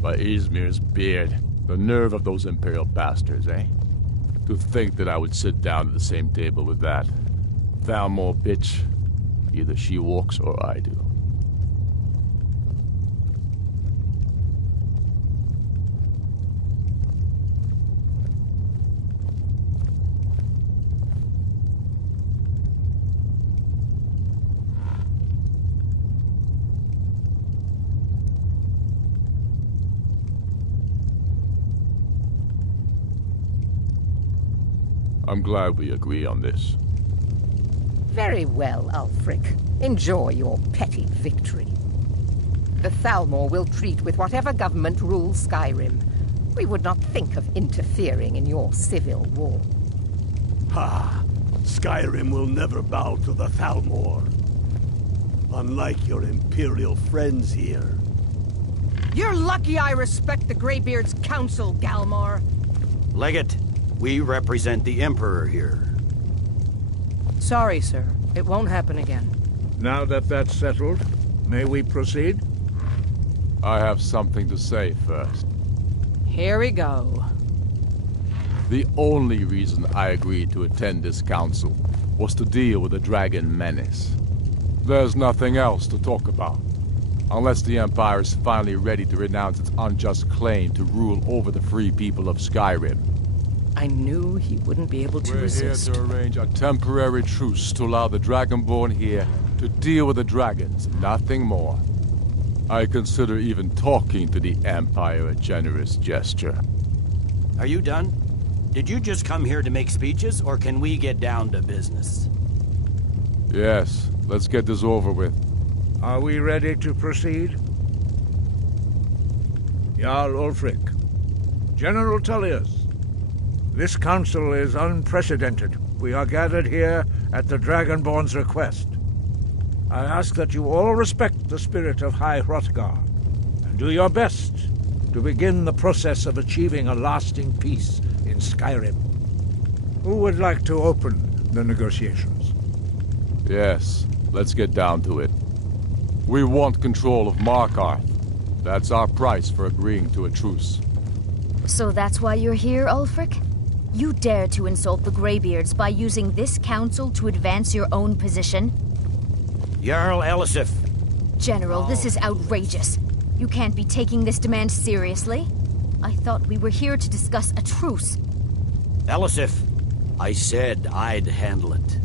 By Izmir's beard. The nerve of those Imperial bastards, eh? To think that I would sit down at the same table with that Thalmor bitch. Either she walks or I do. I'm glad we agree on this. Very well, Ulfric. Enjoy your petty victory. The Thalmor will treat with whatever government rules Skyrim. We would not think of interfering in your civil war. Ha! Skyrim will never bow to the Thalmor. unlike your Imperial friends here. You're lucky I respect the Greybeard's counsel, Galmar. Legate, we represent the Emperor here. Sorry, sir. It won't happen again. Now that that's settled, may we proceed? I have something to say first. Here we go. The only reason I agreed to attend this council was to deal with the dragon menace. There's nothing else to talk about. Unless the Empire is finally ready to renounce its unjust claim to rule over the free people of Skyrim. I knew he wouldn't be able to resist. We're here to arrange a temporary truce to allow the Dragonborn here to deal with the dragons, nothing more. I consider even talking to the Empire a generous gesture. Are you done? Did you just come here to make speeches, or can we get down to business? Yes, let's get this over with. Are we ready to proceed? Jarl Ulfric, General Tullius, this council is unprecedented. We are gathered here at the Dragonborn's request. I ask that you all respect the spirit of High Hrothgar, and do your best to begin the process of achieving a lasting peace in Skyrim. Who would like to open the negotiations? Yes, let's get down to it. We want control of Markarth. That's our price for agreeing to a truce. So that's why you're here, Ulfric? You dare to insult the Greybeards by using this council to advance your own position? Jarl Elisif. General, this is outrageous. You can't be taking this demand seriously. I thought we were here to discuss a truce. Elisif, I said I'd handle it.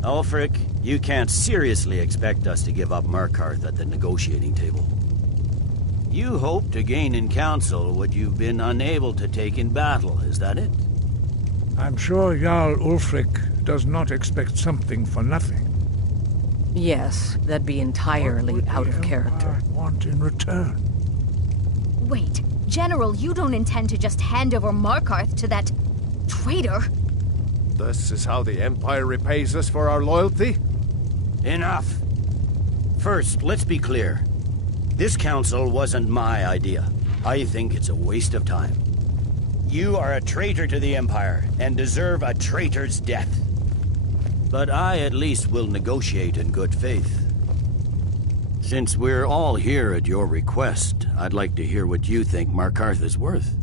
Ulfric, you can't seriously expect us to give up Markarth at the negotiating table. You hope to gain in council what you've been unable to take in battle, is that it? I'm sure Jarl Ulfric does not expect something for nothing. Yes, that'd be entirely out of character. Want in return? Wait, General, you don't intend to just hand over Markarth to that traitor? This is how the Empire repays us for our loyalty? Enough. First, let's be clear. This council wasn't my idea. I think it's a waste of time. You are a traitor to the Empire and deserve a traitor's death. But I at least will negotiate in good faith. Since we're all here at your request, I'd like to hear what you think Markarth is worth.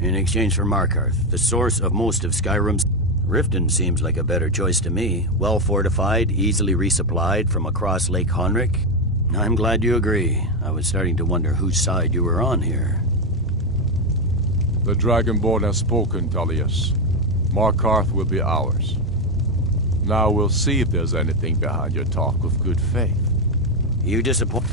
In exchange for Markarth, the source of most of Skyrim's... Riften seems like a better choice to me. Well fortified, easily resupplied from across Lake Honric. I'm glad you agree. I was starting to wonder whose side you were on here. The Dragonborn has spoken, Tullius. Markarth will be ours. Now we'll see if there's anything behind your talk of good faith. You disappoint...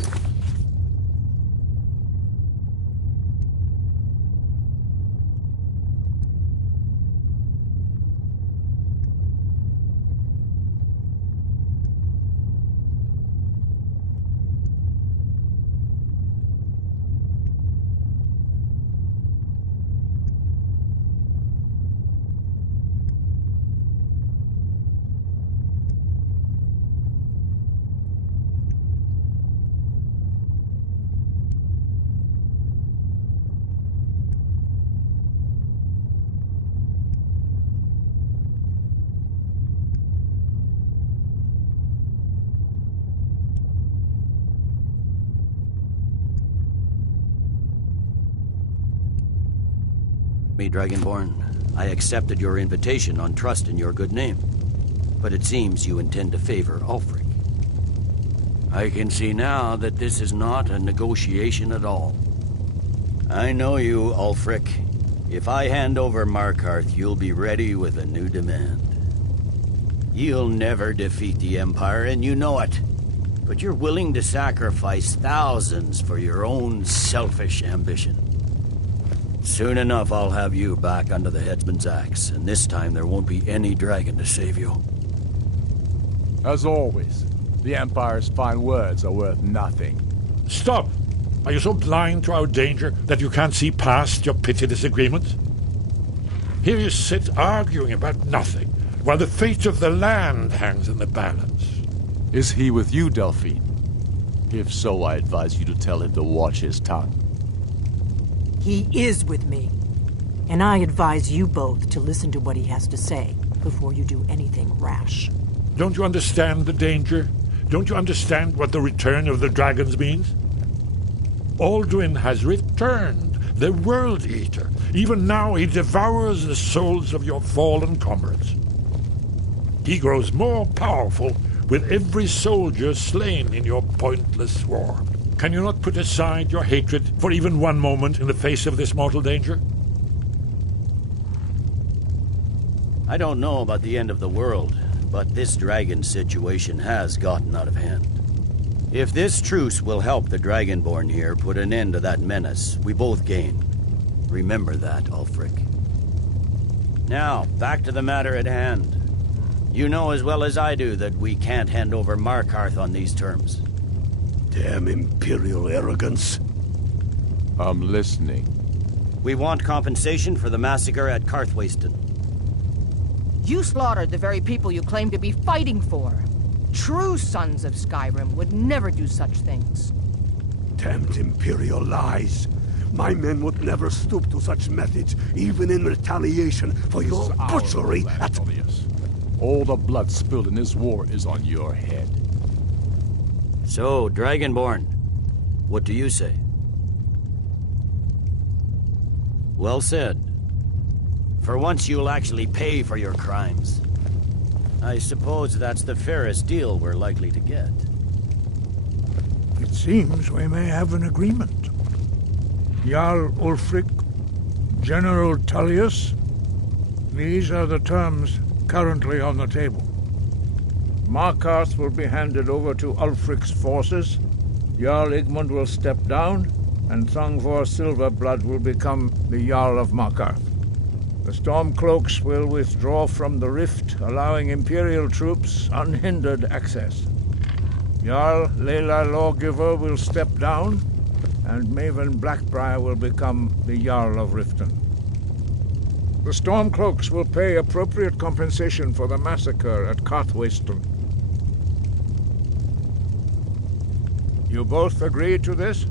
me, Dragonborn. I accepted your invitation on trust in your good name. But it seems you intend to favor Ulfric. I can see now that this is not a negotiation at all. I know you, Ulfric. If I hand over Markarth, you'll be ready with a new demand. You'll never defeat the Empire, and you know it. But you're willing to sacrifice thousands for your own selfish ambition. Soon enough, I'll have you back under the headsman's axe, and this time there won't be any dragon to save you. As always, the Empire's fine words are worth nothing. Stop! Are you so blind to our danger that you can't see past your petty disagreement? Here you sit arguing about nothing, while the fate of the land hangs in the balance. Is he with you, Delphine? If so, I advise you to tell him to watch his tongue. He is with me. And I advise you both to listen to what he has to say before you do anything rash. Don't you understand the danger? Don't you understand what the return of the dragons means? Alduin has returned, the World Eater. Even now he devours the souls of your fallen comrades. He grows more powerful with every soldier slain in your pointless war. Can you not put aside your hatred for even one moment in the face of this mortal danger? I don't know about the end of the world, but this dragon situation has gotten out of hand. If this truce will help the Dragonborn here put an end to that menace, we both gain. Remember that, Ulfric. Now, back to the matter at hand. You know as well as I do that we can't hand over Markarth on these terms. Damn Imperial arrogance. I'm listening. We want compensation for the massacre at Karthwasten. You slaughtered the very people you claim to be fighting for. True sons of Skyrim would never do such things. Damned Imperial lies. My men would never stoop to such methods, even in retaliation for your butchery at... All the blood spilled in this war is on your head. So, Dragonborn, what do you say? Well said. For once you'll actually pay for your crimes. I suppose that's the fairest deal we're likely to get. It seems we may have an agreement. Jarl Ulfric, General Tullius, these are the terms currently on the table. Markarth will be handed over to Ulfric's forces, Jarl Igmund will step down, and Thongvor Silverblood will become the Jarl of Markarth. The Stormcloaks will withdraw from the rift, allowing Imperial troops unhindered access. Jarl Layla Lawgiver will step down, and Maven Blackbriar will become the Jarl of Riften. The Stormcloaks will pay appropriate compensation for the massacre at Karthwasten. You both agree to this?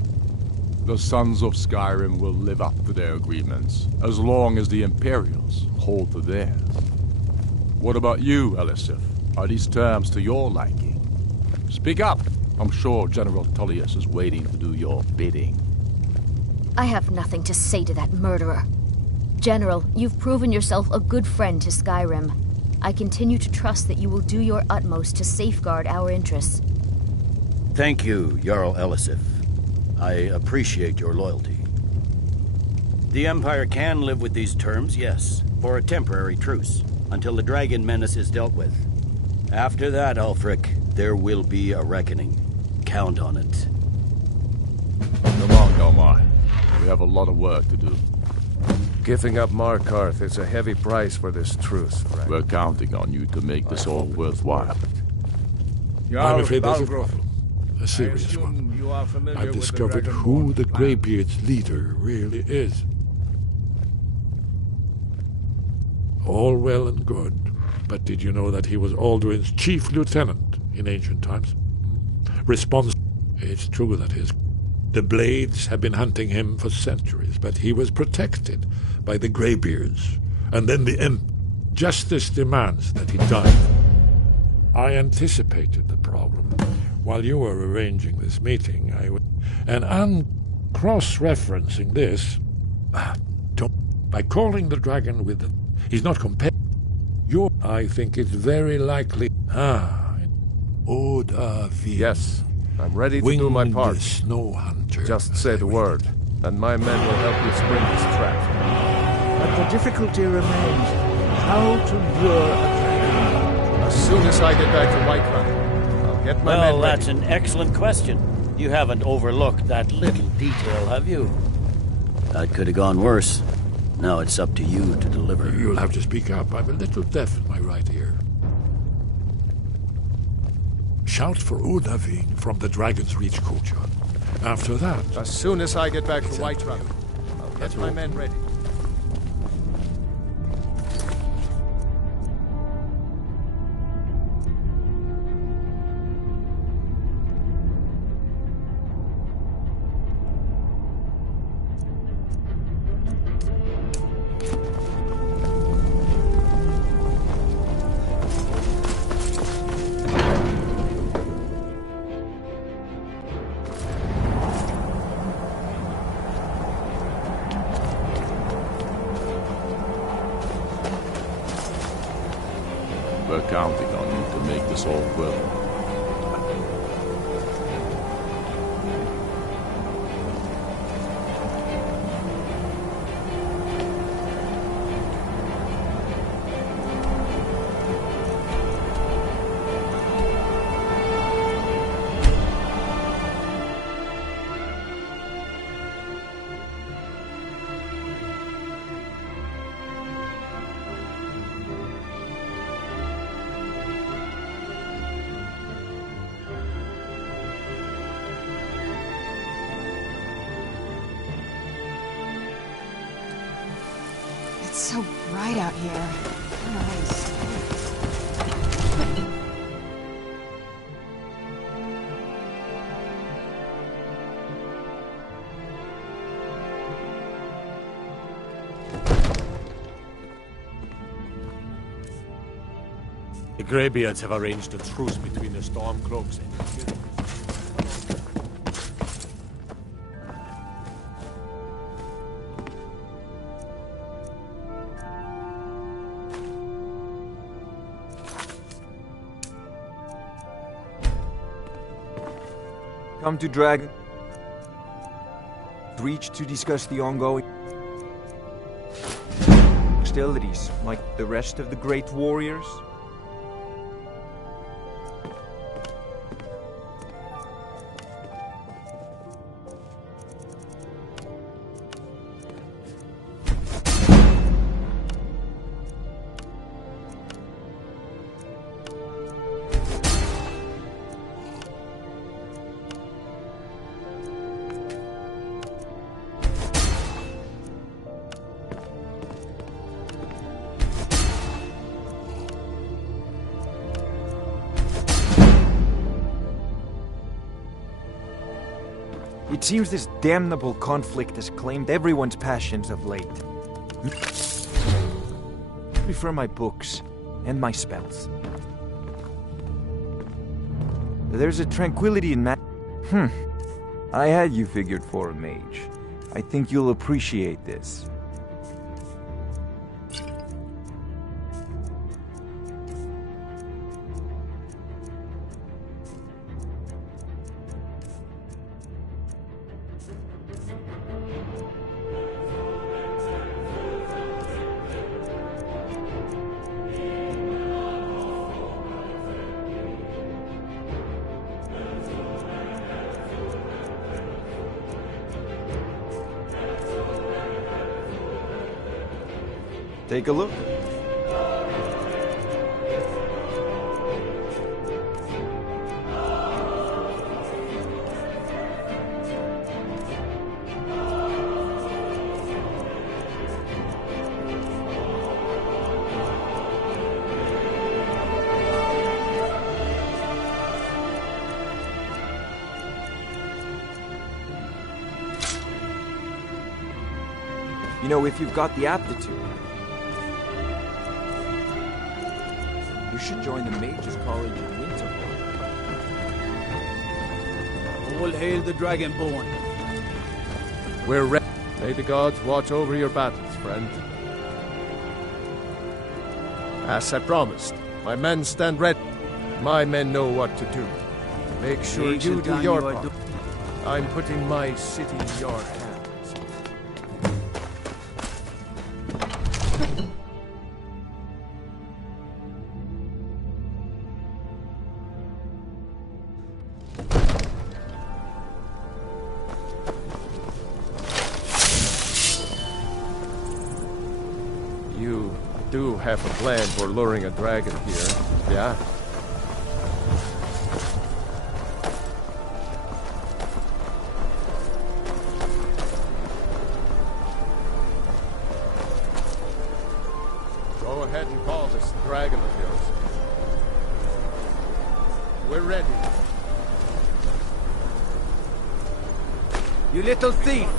The Sons of Skyrim will live up to their agreements, as long as the Imperials hold to theirs. What about you, Elisif? Are these terms to your liking? Speak up! I'm sure General Tullius is waiting to do your bidding. I have nothing to say to that murderer. General, you've proven yourself a good friend to Skyrim. I continue to trust that you will do your utmost to safeguard our interests. Thank you, Jarl Elisif. I appreciate your loyalty. The Empire can live with these terms, yes, for a temporary truce, until the dragon menace is dealt with. After that, Ulfric, there will be a reckoning. Count on it. Come on, Galmar. We have a lot of work to do. Giving up Markarth is a heavy price for this truce, friend. We're counting on you to make this all worthwhile. I'm afraid there's a problem. A serious one. I've discovered who the Greybeard's leader really is. All well and good, but did you know that he was Alduin's chief lieutenant in ancient times? It's true that the Blades have been hunting him for centuries, but he was protected by the Greybeards, and then the Justice demands that he die. I anticipated the problem. While you were arranging this meeting, cross-referencing this, by calling the dragon with he's not compared. I think it's very likely. Odavi. Yes, I'm ready to do my part. Snow hunter. Just say the word, and my men will help you spring this trap. But the difficulty remains how to lure a dragon. As soon as I get back to Whiterun, I'll get my men ready. That's an excellent question. You haven't overlooked that little detail, have you? That could have gone worse. Now it's up to you to deliver. You'll have to speak up. I'm a little deaf in my right ear. Shout for Udavin from the Dragon's Reach courtyard. After that... As soon as I get back to Whiterun, I'll get my men ready. We're counting on you to make this all well. It's so bright out here. I don't know how to stay. The Greybeards have arranged a truce between the Stormcloaks and the Children. Come to Dragon. Reach to discuss the ongoing hostilities, like the rest of the great warriors. It seems this damnable conflict has claimed everyone's passions of late. I prefer my books and my spells. There's a tranquility in I had you figured for a mage. I think you'll appreciate this. Take a look. You know, if you've got the aptitude, you should join the Mages College in Winterhold. All hail the Dragonborn. We're ready. May the gods watch over your battles, friend. As I promised, my men stand ready. My men know what to do. Make sure you do your part. I'm putting my city in your hands. You do have a plan for luring a dragon here, yeah? Go ahead and call this dragon of yours. We're ready. You little thief!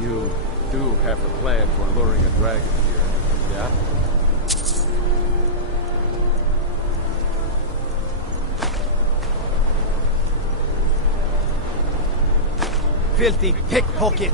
You do have a plan for luring a dragon here, yeah? Filthy pickpocket!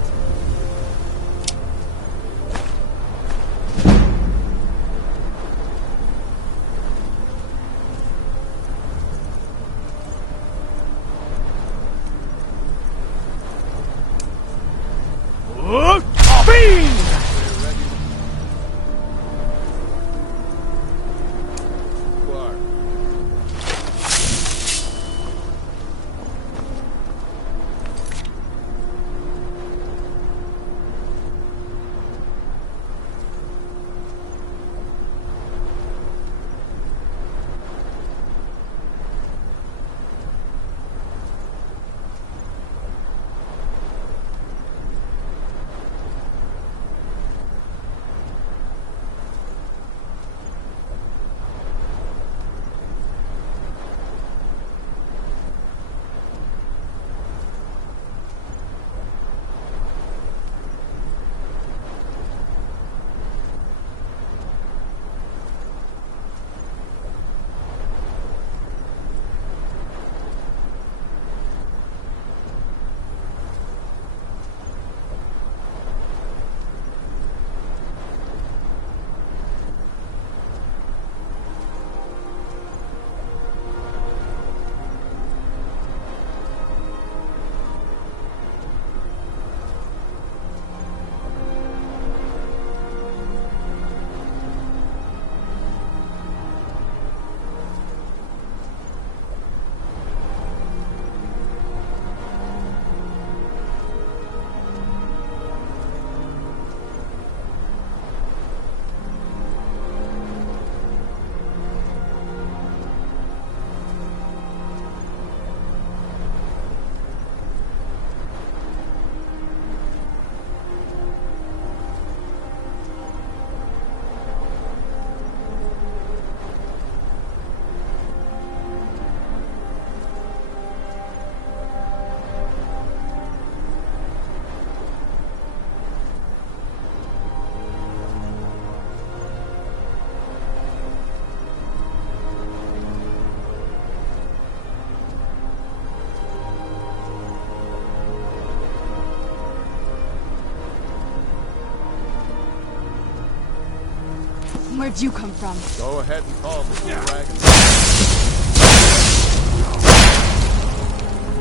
Where'd you come from? Go ahead and call me the dragon.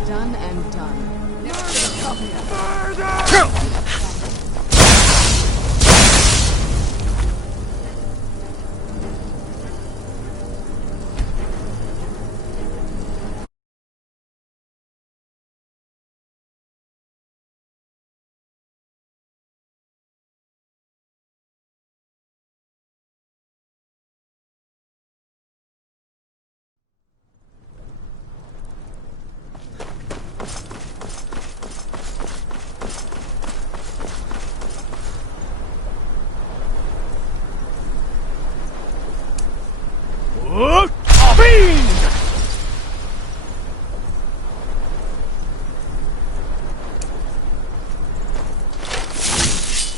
Done and done.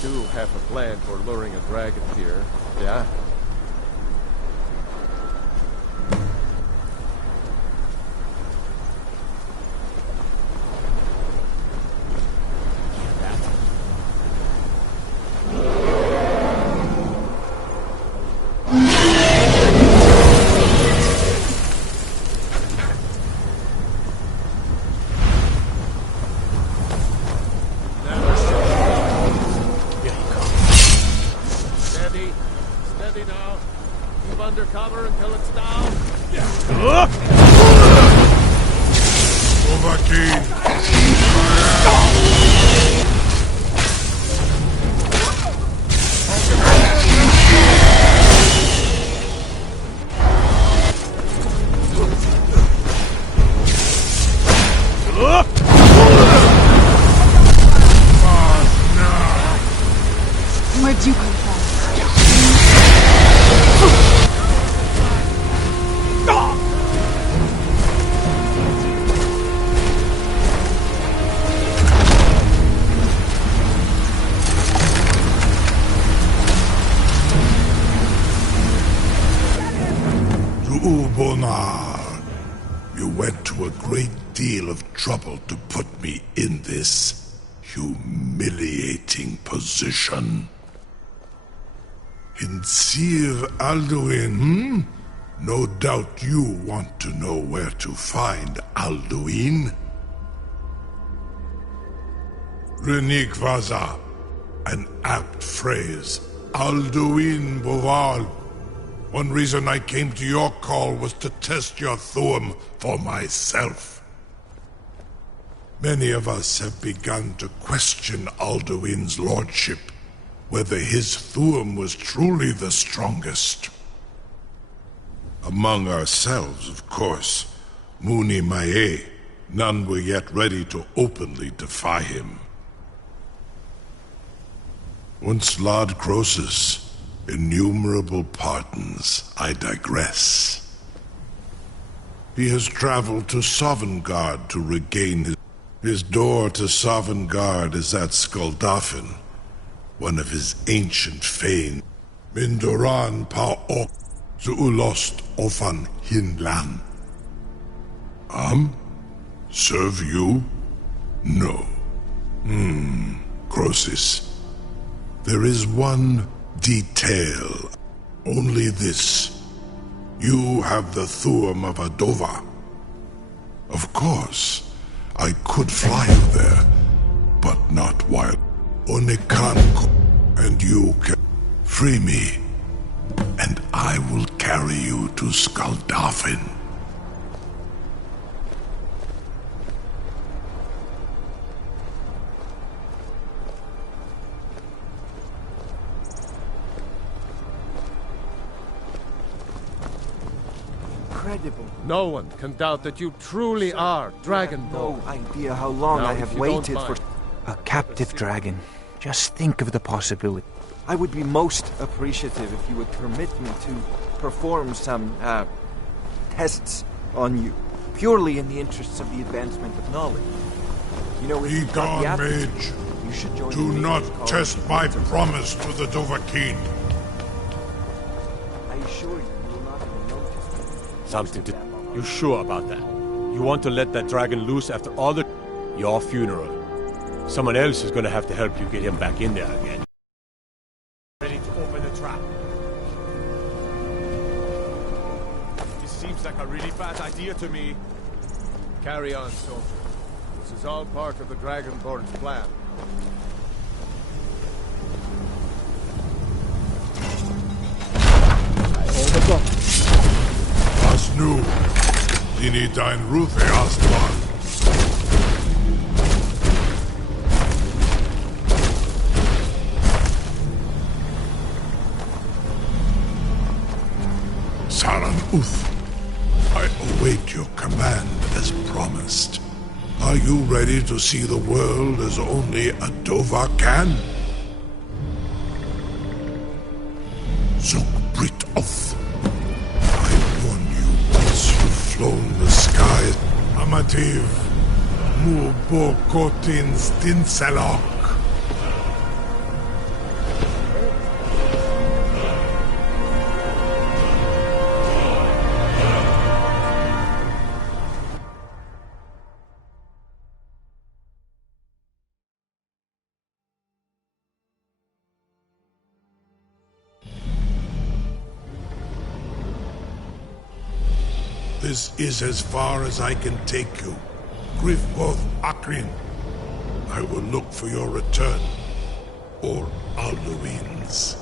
You have a plan for luring a dragon here, yeah? Steady now. Keep under cover until it's down. Where'd you come from? Ubonar, you went to a great deal of trouble to put me in this humiliating position. In Sir Alduin, No doubt you want to know where to find Alduin. Renik Vaza, an apt phrase. Alduin Boval. One reason I came to your call was to test your Thuum for myself. Many of us have begun to question Alduin's lordship, whether his Thuum was truly the strongest. Among ourselves, of course, Muni Mae, none were yet ready to openly defy him. Once Lord Croesus, innumerable pardons, I digress. He has traveled to Sovngarde to regain his door to Sovngarde is at Skuldafn, one of his ancient fanes. Mindoran Pa'ok Zuulost Ofan Hinlan. Serve you? No. Croesus. There is one detail. Only this. You have the Thuum of Adova. Of course, I could fly you there, but not while Onikanko and you can free me, and I will carry you to Skuldafn. Incredible. No one can doubt that you truly are Dragonborn. No idea how long I have waited for a captive dragon. Just think of the possibility. I would be most appreciative if you would permit me to perform some, tests on you, purely in the interests of the advancement of knowledge. You know, if you've got the aptitude, Mage. you should join Do the not Mage's test cause. my promise to the Dovahkiin. I assure you, you will not even notice. Something to... You sure about that? You want to let that dragon loose after all the... Your funeral. Someone else is gonna have to help you get him back in there again. Ready to open the trap. Seems like a really bad idea to me. Carry on, soldier. This is all part of the Dragonborn's plan. Was nu? Die dein Rufe erstmal. Saran Uth, I await your command as promised. Are you ready to see the world as only a Dova can? Zugbrit Oth, I warn you once you've flown the skies. Amativ, Murbokotin Stinselok. This is as far as I can take you. Grifgoth Akrin. I will look for your return. Or Alduin's.